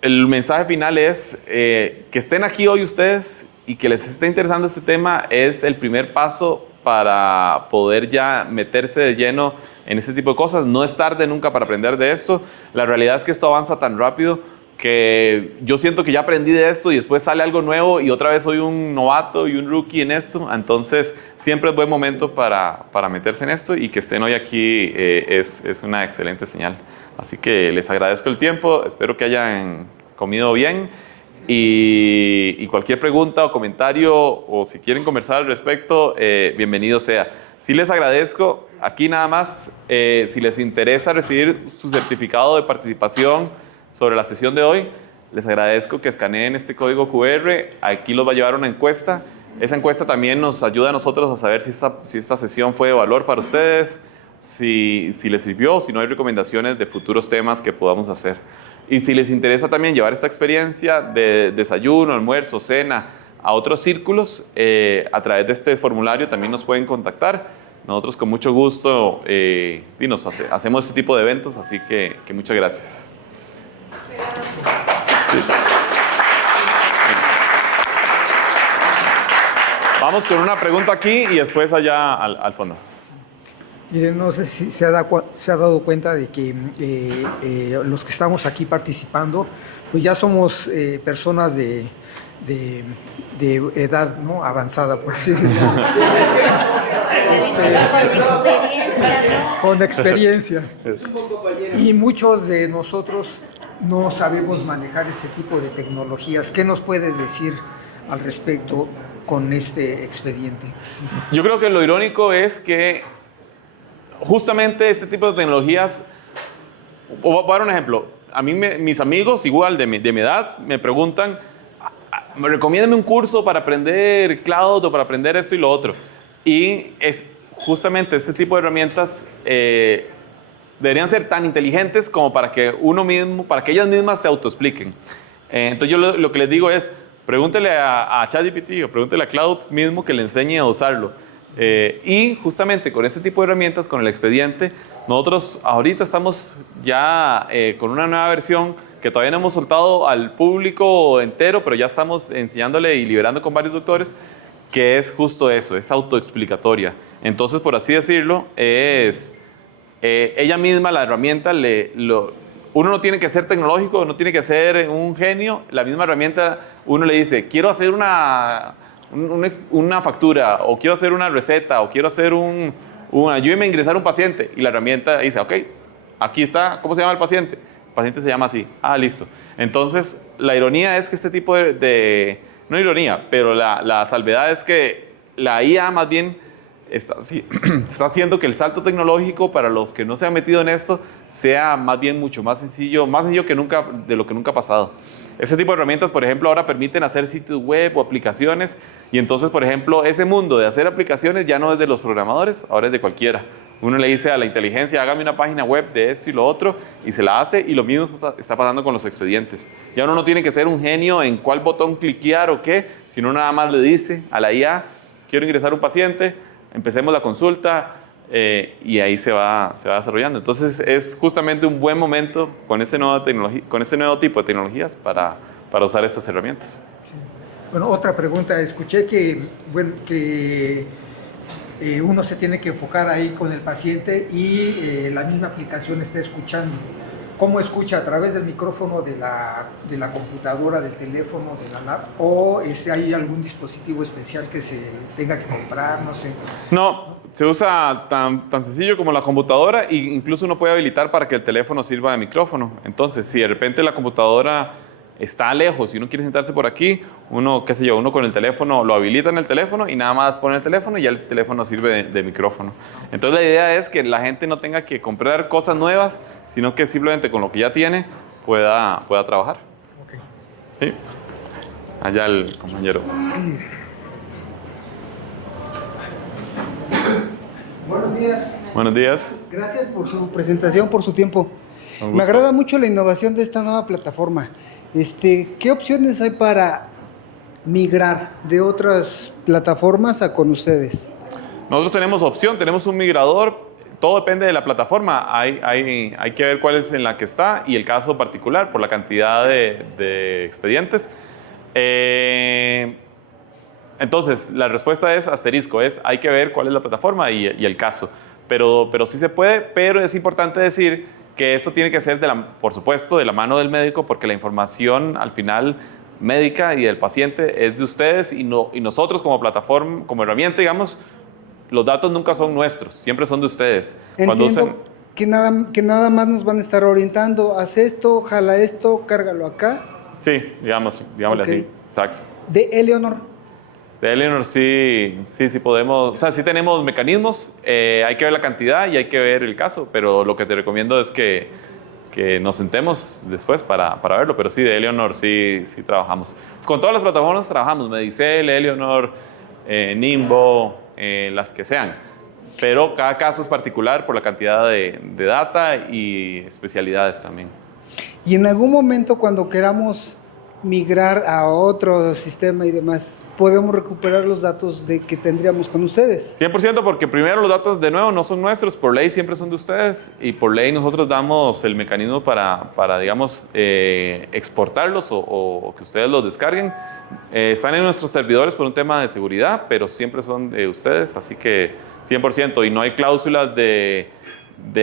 el mensaje final es que estén aquí hoy ustedes y que les esté interesando este tema es el primer paso para poder ya meterse de lleno en este tipo de cosas. No es tarde nunca para aprender de esto. La realidad es que esto avanza tan rápido que yo siento que ya aprendí de esto y después sale algo nuevo y otra vez soy un novato y un rookie en esto. Entonces siempre es buen momento para meterse en esto, y que estén hoy aquí es una excelente señal. Así que les agradezco el tiempo, espero que hayan comido bien, y cualquier pregunta o comentario o si quieren conversar al respecto, bienvenido sea. Sí les agradezco, aquí nada más, si les interesa recibir su certificado de participación sobre la sesión de hoy, les agradezco que escaneen este código QR, aquí los va a llevar una encuesta. Esa encuesta también nos ayuda a nosotros a saber si esta sesión fue de valor para ustedes, si les sirvió, si no hay recomendaciones de futuros temas que podamos hacer. Y si les interesa también llevar esta experiencia de desayuno, almuerzo, cena a otros círculos, a través de este formulario también nos pueden contactar. Nosotros con mucho gusto hacemos este tipo de eventos, así que muchas gracias. Sí. Vamos con una pregunta aquí y después allá al fondo. Miren, no sé si se ha dado cuenta de que los que estamos aquí participando, pues ya somos personas de edad, ¿no?, avanzada, por así decirlo. Con experiencia. Y muchos de nosotros no sabemos manejar este tipo de tecnologías. ¿Qué nos puede decir al respecto con este expediente? Yo creo que lo irónico es que justamente este tipo de tecnologías, voy a dar un ejemplo, a mí mis amigos igual de mi edad me preguntan, recomiéndame un curso para aprender cloud o para aprender esto y lo otro, y es justamente este tipo de herramientas deberían ser tan inteligentes como para que ellas mismas se autoexpliquen. Entonces yo lo que les digo es, pregúntele a ChatGPT o pregúntele a Cloud mismo que le enseñe a usarlo. Y justamente con este tipo de herramientas, con el expediente, nosotros ahorita estamos ya con una nueva versión que todavía no hemos soltado al público entero, pero ya estamos enseñándole y liberando con varios doctores, que es justo eso, es autoexplicatoria. Entonces, por así decirlo, es ella misma, la herramienta, uno no tiene que ser tecnológico, no tiene que ser un genio, la misma herramienta, uno le dice, quiero hacer una factura, o quiero hacer una receta, o quiero hacer ayúdeme a ingresar un paciente, y la herramienta dice, ok, aquí está, ¿cómo se llama el paciente? El paciente se llama así, listo. Entonces, la ironía es que este tipo no ironía, pero la salvedad es que la IA más bien está haciendo que el salto tecnológico para los que no se han metido en esto sea más bien mucho más sencillo que nunca, de lo que nunca ha pasado. Ese tipo de herramientas, por ejemplo, ahora permiten hacer sitios web o aplicaciones, y entonces, por ejemplo, ese mundo de hacer aplicaciones ya no es de los programadores, ahora es de cualquiera. Uno le dice a la inteligencia, hágame una página web de esto y lo otro, y se la hace, y lo mismo está pasando con los expedientes. Ya uno no tiene que ser un genio en cuál botón cliquear o qué, sino nada más le dice a la IA, quiero ingresar un paciente, empecemos la consulta, y ahí se va desarrollando. Entonces es justamente un buen momento con ese nuevo tipo de tecnologías para usar estas herramientas. Sí. Bueno, otra pregunta. Escuché que uno se tiene que enfocar ahí con el paciente y la misma aplicación está escuchando. ¿Cómo escucha? ¿A través del micrófono de la computadora, del teléfono, de la lab? ¿O hay algún dispositivo especial que se tenga que comprar? No sé. No, se usa tan sencillo como la computadora, e incluso uno puede habilitar para que el teléfono sirva de micrófono. Entonces, si de repente la computadora está lejos y uno quiere sentarse por aquí, uno con el teléfono lo habilita en el teléfono y nada más pone el teléfono y ya el teléfono sirve de micrófono. Entonces la idea es que la gente no tenga que comprar cosas nuevas, sino que simplemente con lo que ya tiene pueda trabajar. Okay. ¿Sí? Allá el compañero. Buenos días. Buenos días. Gracias por su presentación, por su tiempo. Un Me gusto. agrada mucho la innovación de esta nueva plataforma. ¿Qué opciones hay para migrar de otras plataformas a con ustedes? Nosotros tenemos opción, tenemos un migrador, todo depende de la plataforma, hay que ver cuál es en la que está y el caso particular por la cantidad de expedientes. Entonces, la respuesta es asterisco, hay que ver cuál es la plataforma y el caso. Pero sí se puede, pero es importante decir que eso tiene que ser, por supuesto, de la mano del médico, porque la información al final médica y del paciente es de ustedes y nosotros como plataforma, como herramienta, digamos, los datos nunca son nuestros, siempre son de ustedes. Entiendo que nada más nos van a estar orientando, haz esto, jala esto, cárgalo acá. Sí, digámosle Okay. así, exacto. De Eleonor. De Eleanor sí podemos, o sea, sí tenemos mecanismos, hay que ver la cantidad y hay que ver el caso, pero lo que te recomiendo es que nos sentemos después para verlo, pero sí, de Eleanor sí trabajamos. Con todas las plataformas trabajamos, Medicel, Eleanor, Nimbo, las que sean, pero cada caso es particular por la cantidad de data y especialidades también. Y en algún momento cuando queramos migrar a otro sistema y demás, podemos recuperar los datos que tendríamos con ustedes. 100%, porque primero los datos de nuevo no son nuestros, por ley siempre son de ustedes y por ley nosotros damos el mecanismo para digamos, exportarlos o que ustedes los descarguen. Están en nuestros servidores por un tema de seguridad, pero siempre son de ustedes, así que 100%, y no hay cláusulas de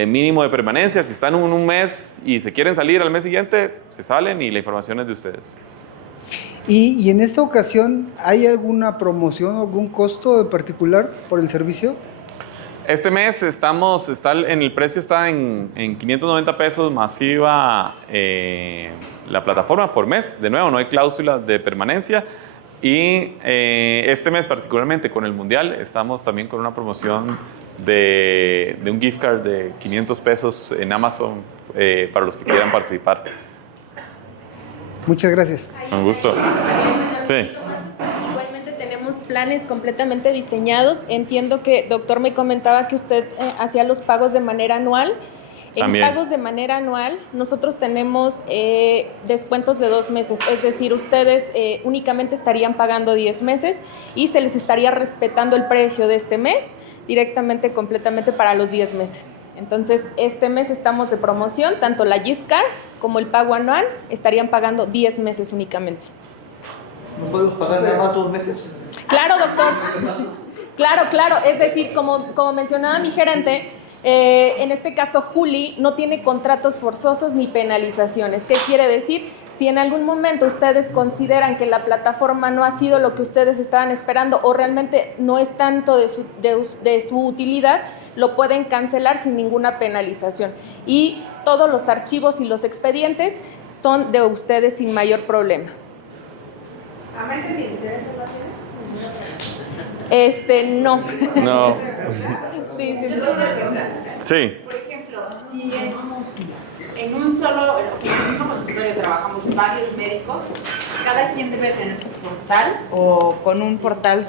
mínimo de permanencia. Si están un mes y se quieren salir al mes siguiente, se salen y la información es de ustedes. Y en esta ocasión, ¿hay alguna promoción, algún costo en particular por el servicio? Este mes el precio está en 590 pesos masiva la plataforma por mes. De nuevo, no hay cláusulas de permanencia. Y este mes particularmente con el Mundial estamos también con una promoción de un gift card de 500 pesos en Amazon para los que quieran participar. Muchas gracias. Con gusto. Sí. Igualmente tenemos planes completamente diseñados. Entiendo que, doctor, me comentaba que usted hacía los pagos de manera anual. En También. pagos de manera anual, nosotros tenemos descuentos de 2 meses, es decir, ustedes únicamente estarían pagando 10 meses y se les estaría respetando el precio de este mes directamente, completamente para los 10 meses. Entonces, este mes estamos de promoción, tanto la gift card como el pago anual estarían pagando 10 meses únicamente. ¿No podemos pagar nada más 2 meses? Claro, doctor. Claro. Es decir, como mencionaba mi gerente, en este caso Juli no tiene contratos forzosos ni penalizaciones. ¿Qué quiere decir? Si en algún momento ustedes consideran que la plataforma no ha sido lo que ustedes estaban esperando o realmente no es tanto de su utilidad, lo pueden cancelar sin ninguna penalización. Y todos los archivos y los expedientes son de ustedes sin mayor problema. ¿A meses sin interés no tienes? No. No. Sí. Yo tengo una pregunta. Sí. Por ejemplo, si en un solo, si en un mismo consultorio trabajamos varios médicos, cada quien debe tener su portal o con un portal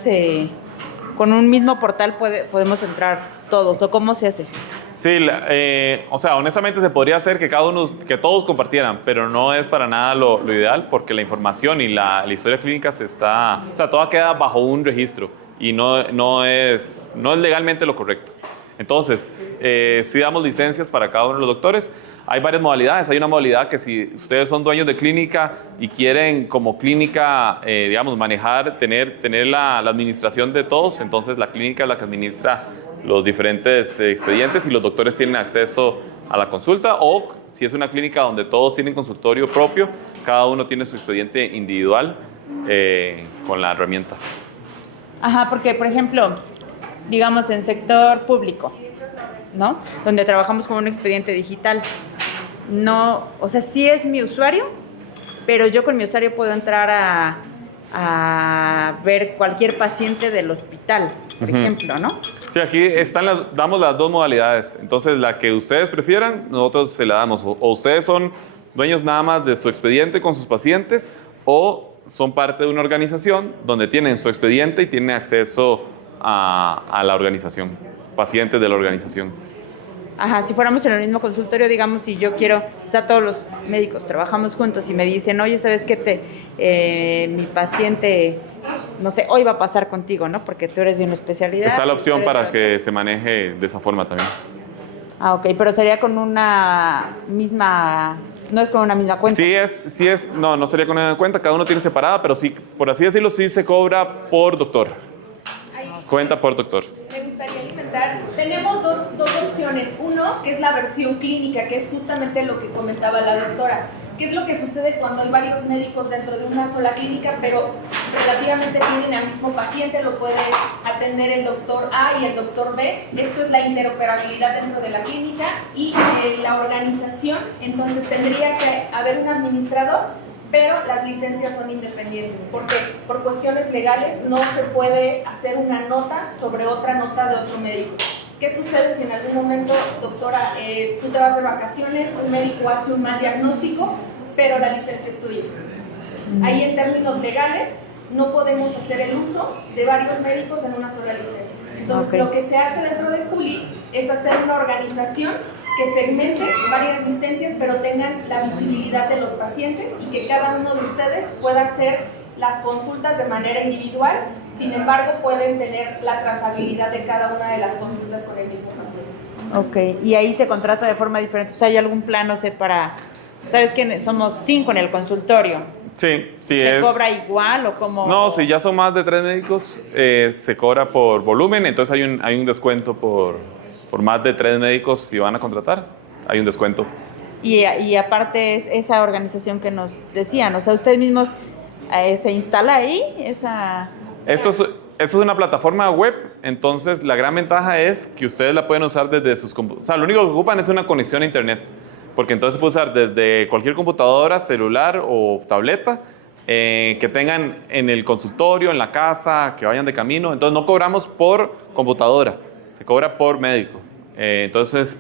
con un mismo portal podemos entrar todos, ¿o cómo se hace? Sí, o sea, honestamente se podría hacer que que todos compartieran, pero no es para nada lo ideal porque la información y la historia clínica o sea, toda queda bajo un registro y no es legalmente lo correcto. Entonces, sí damos licencias para cada uno de los doctores. Hay varias modalidades. Hay una modalidad que si ustedes son dueños de clínica y quieren como clínica, digamos, tener la administración de todos, entonces la clínica es la que administra los diferentes expedientes y los doctores tienen acceso a la consulta, o si es una clínica donde todos tienen consultorio propio, cada uno tiene su expediente individual con la herramienta. Ajá, porque por ejemplo, digamos en sector público, ¿no? Donde trabajamos con un expediente digital. No, o sea, sí es mi usuario, pero yo con mi usuario puedo entrar a ver cualquier paciente del hospital, por ejemplo, ¿no? Sí, aquí damos las dos modalidades. Entonces, la que ustedes prefieran, nosotros se la damos. O ustedes son dueños nada más de su expediente con sus pacientes, o son parte de una organización donde tienen su expediente y tienen acceso a la organización, pacientes de la organización. Ajá, si fuéramos en el mismo consultorio, digamos, si yo quiero, o sea, todos los médicos trabajamos juntos y me dicen, oye, ¿sabes qué? Mi paciente, no sé, hoy va a pasar contigo, ¿no? Porque tú eres de una especialidad. Está la opción para que se maneje de esa forma también. Ah, ok, pero sería con una misma, no es con una misma cuenta. No sería con una cuenta, cada uno tiene separada, pero sí, por así decirlo, sí se cobra por doctor. Cuenta por doctor. Me gustaría alimentar. Tenemos dos opciones. Uno, que es la versión clínica, que es justamente lo que comentaba la doctora. ¿Qué es lo que sucede cuando hay varios médicos dentro de una sola clínica, pero relativamente tienen al mismo paciente? Lo puede atender el doctor A y el doctor B. Esto es la interoperabilidad dentro de la clínica y la organización. Entonces tendría que haber un administrador, pero las licencias son independientes, porque por cuestiones legales no se puede hacer una nota sobre otra nota de otro médico. ¿Qué sucede si en algún momento, doctora, tú te vas de vacaciones, un médico hace un mal diagnóstico, pero la licencia es tuya? Ahí en términos legales no podemos hacer el uso de varios médicos en una sola licencia. Entonces, lo que se hace dentro de Juli es hacer una organización que segmente varias licencias, pero tengan la visibilidad de los pacientes y que cada uno de ustedes pueda hacer las consultas de manera individual. Sin embargo, pueden tener la trazabilidad de cada una de las consultas con el mismo paciente. Ok, y ahí se contrata de forma diferente. O sea, ¿hay algún plan, no sé, para, sabes que somos 5 en el consultorio? Sí. ¿Se cobra igual o cómo? No, si ya son más de 3 médicos, se cobra por volumen, entonces hay un descuento por más de 3 médicos si van a contratar, hay un descuento. Y aparte es esa organización que nos decían, o sea, ustedes mismos se instala ahí esa... Esto es una plataforma web, entonces la gran ventaja es que ustedes la pueden usar desde sus computadoras. O sea, lo único que ocupan es una conexión a internet, porque entonces se puede usar desde cualquier computadora, celular o tableta, que tengan en el consultorio, en la casa, que vayan de camino. Entonces no cobramos por computadora, se cobra por médico. Entonces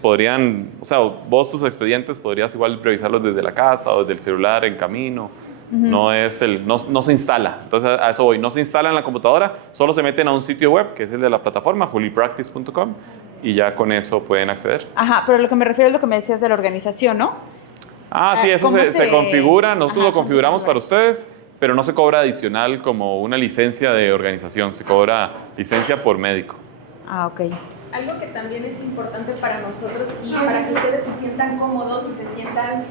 vos tus expedientes podrías igual revisarlos desde la casa o desde el celular en camino. no se instala. Entonces a eso voy, no se instala en la computadora, solo se meten a un sitio web, que es el de la plataforma, julipractice.com, y ya con eso pueden acceder. Ajá, pero lo que me refiero es lo que me decías de la organización, ¿no? Sí, eso se configura, nosotros lo configuramos para ustedes. ustedes, pero no se cobra adicional como una licencia de organización, se cobra licencia por médico. Ok. Algo que también es importante para nosotros y para que ustedes se sientan cómodos y se sientan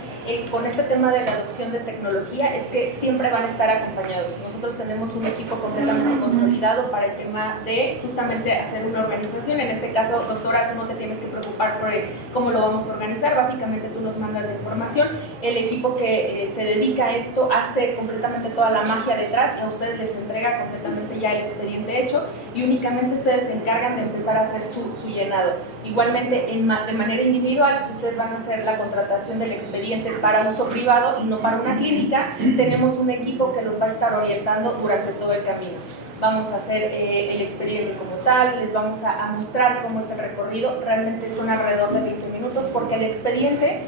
con este tema de la adopción de tecnología es que siempre van a estar acompañados. Nosotros tenemos un equipo completamente consolidado para el tema de justamente hacer una organización. En este caso, doctora, tú no te tienes que preocupar por cómo lo vamos a organizar. Básicamente tú nos mandas la información. El equipo que se dedica a esto hace completamente toda la magia detrás y a ustedes les entrega completamente ya el expediente hecho y únicamente ustedes se encargan de empezar a hacer su llenado. Igualmente, de manera individual, si ustedes van a hacer la contratación del expediente para uso privado y no para una clínica, tenemos un equipo que los va a estar orientando durante todo el camino. Vamos a hacer el expediente como tal, les vamos a mostrar cómo es el recorrido, realmente son alrededor de 20 minutos porque el expediente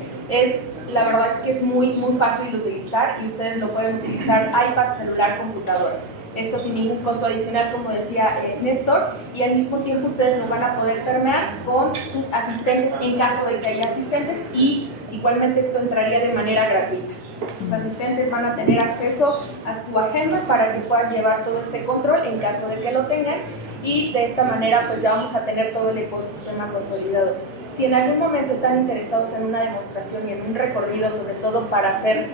la verdad es que es muy fácil de utilizar y ustedes lo pueden utilizar iPad, celular, computadora. Esto sin ningún costo adicional, como decía Néstor, y al mismo tiempo ustedes lo van a poder permear con sus asistentes en caso de que haya asistentes y igualmente esto entraría de manera gratuita. Sus asistentes van a tener acceso a su agenda para que puedan llevar todo este control en caso de que lo tengan y de esta manera pues ya vamos a tener todo el ecosistema consolidado. Si en algún momento están interesados en una demostración y en un recorrido, sobre todo para hacer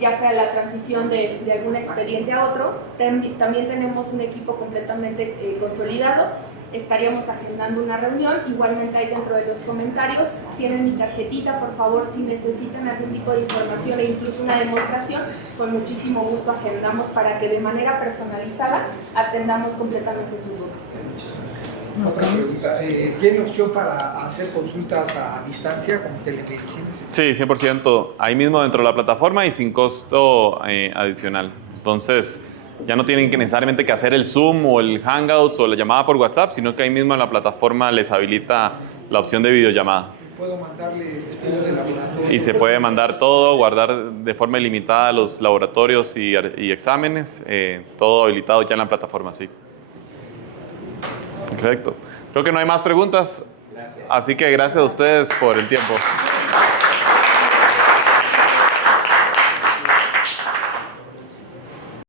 ya sea la transición de algún expediente a otro, también tenemos un equipo completamente consolidado, estaríamos agendando una reunión, igualmente ahí dentro de los comentarios tienen mi tarjetita, por favor si necesitan algún tipo de información e incluso una demostración, con muchísimo gusto agendamos para que de manera personalizada atendamos completamente sus dudas. Otra pregunta, ¿tiene opción para hacer consultas a distancia como telemedicina? Sí, 100%. Ahí mismo dentro de la plataforma y sin costo adicional. Entonces, ya no tienen que necesariamente que hacer el Zoom o el Hangouts o la llamada por WhatsApp, sino que ahí mismo en la plataforma les habilita la opción de videollamada. ¿Puedo mandarles estudios de laboratorio? Y se puede mandar todo, guardar de forma ilimitada los laboratorios y exámenes, todo habilitado ya en la plataforma, sí. Perfecto. Creo que no hay más preguntas. Así que gracias a ustedes por el tiempo.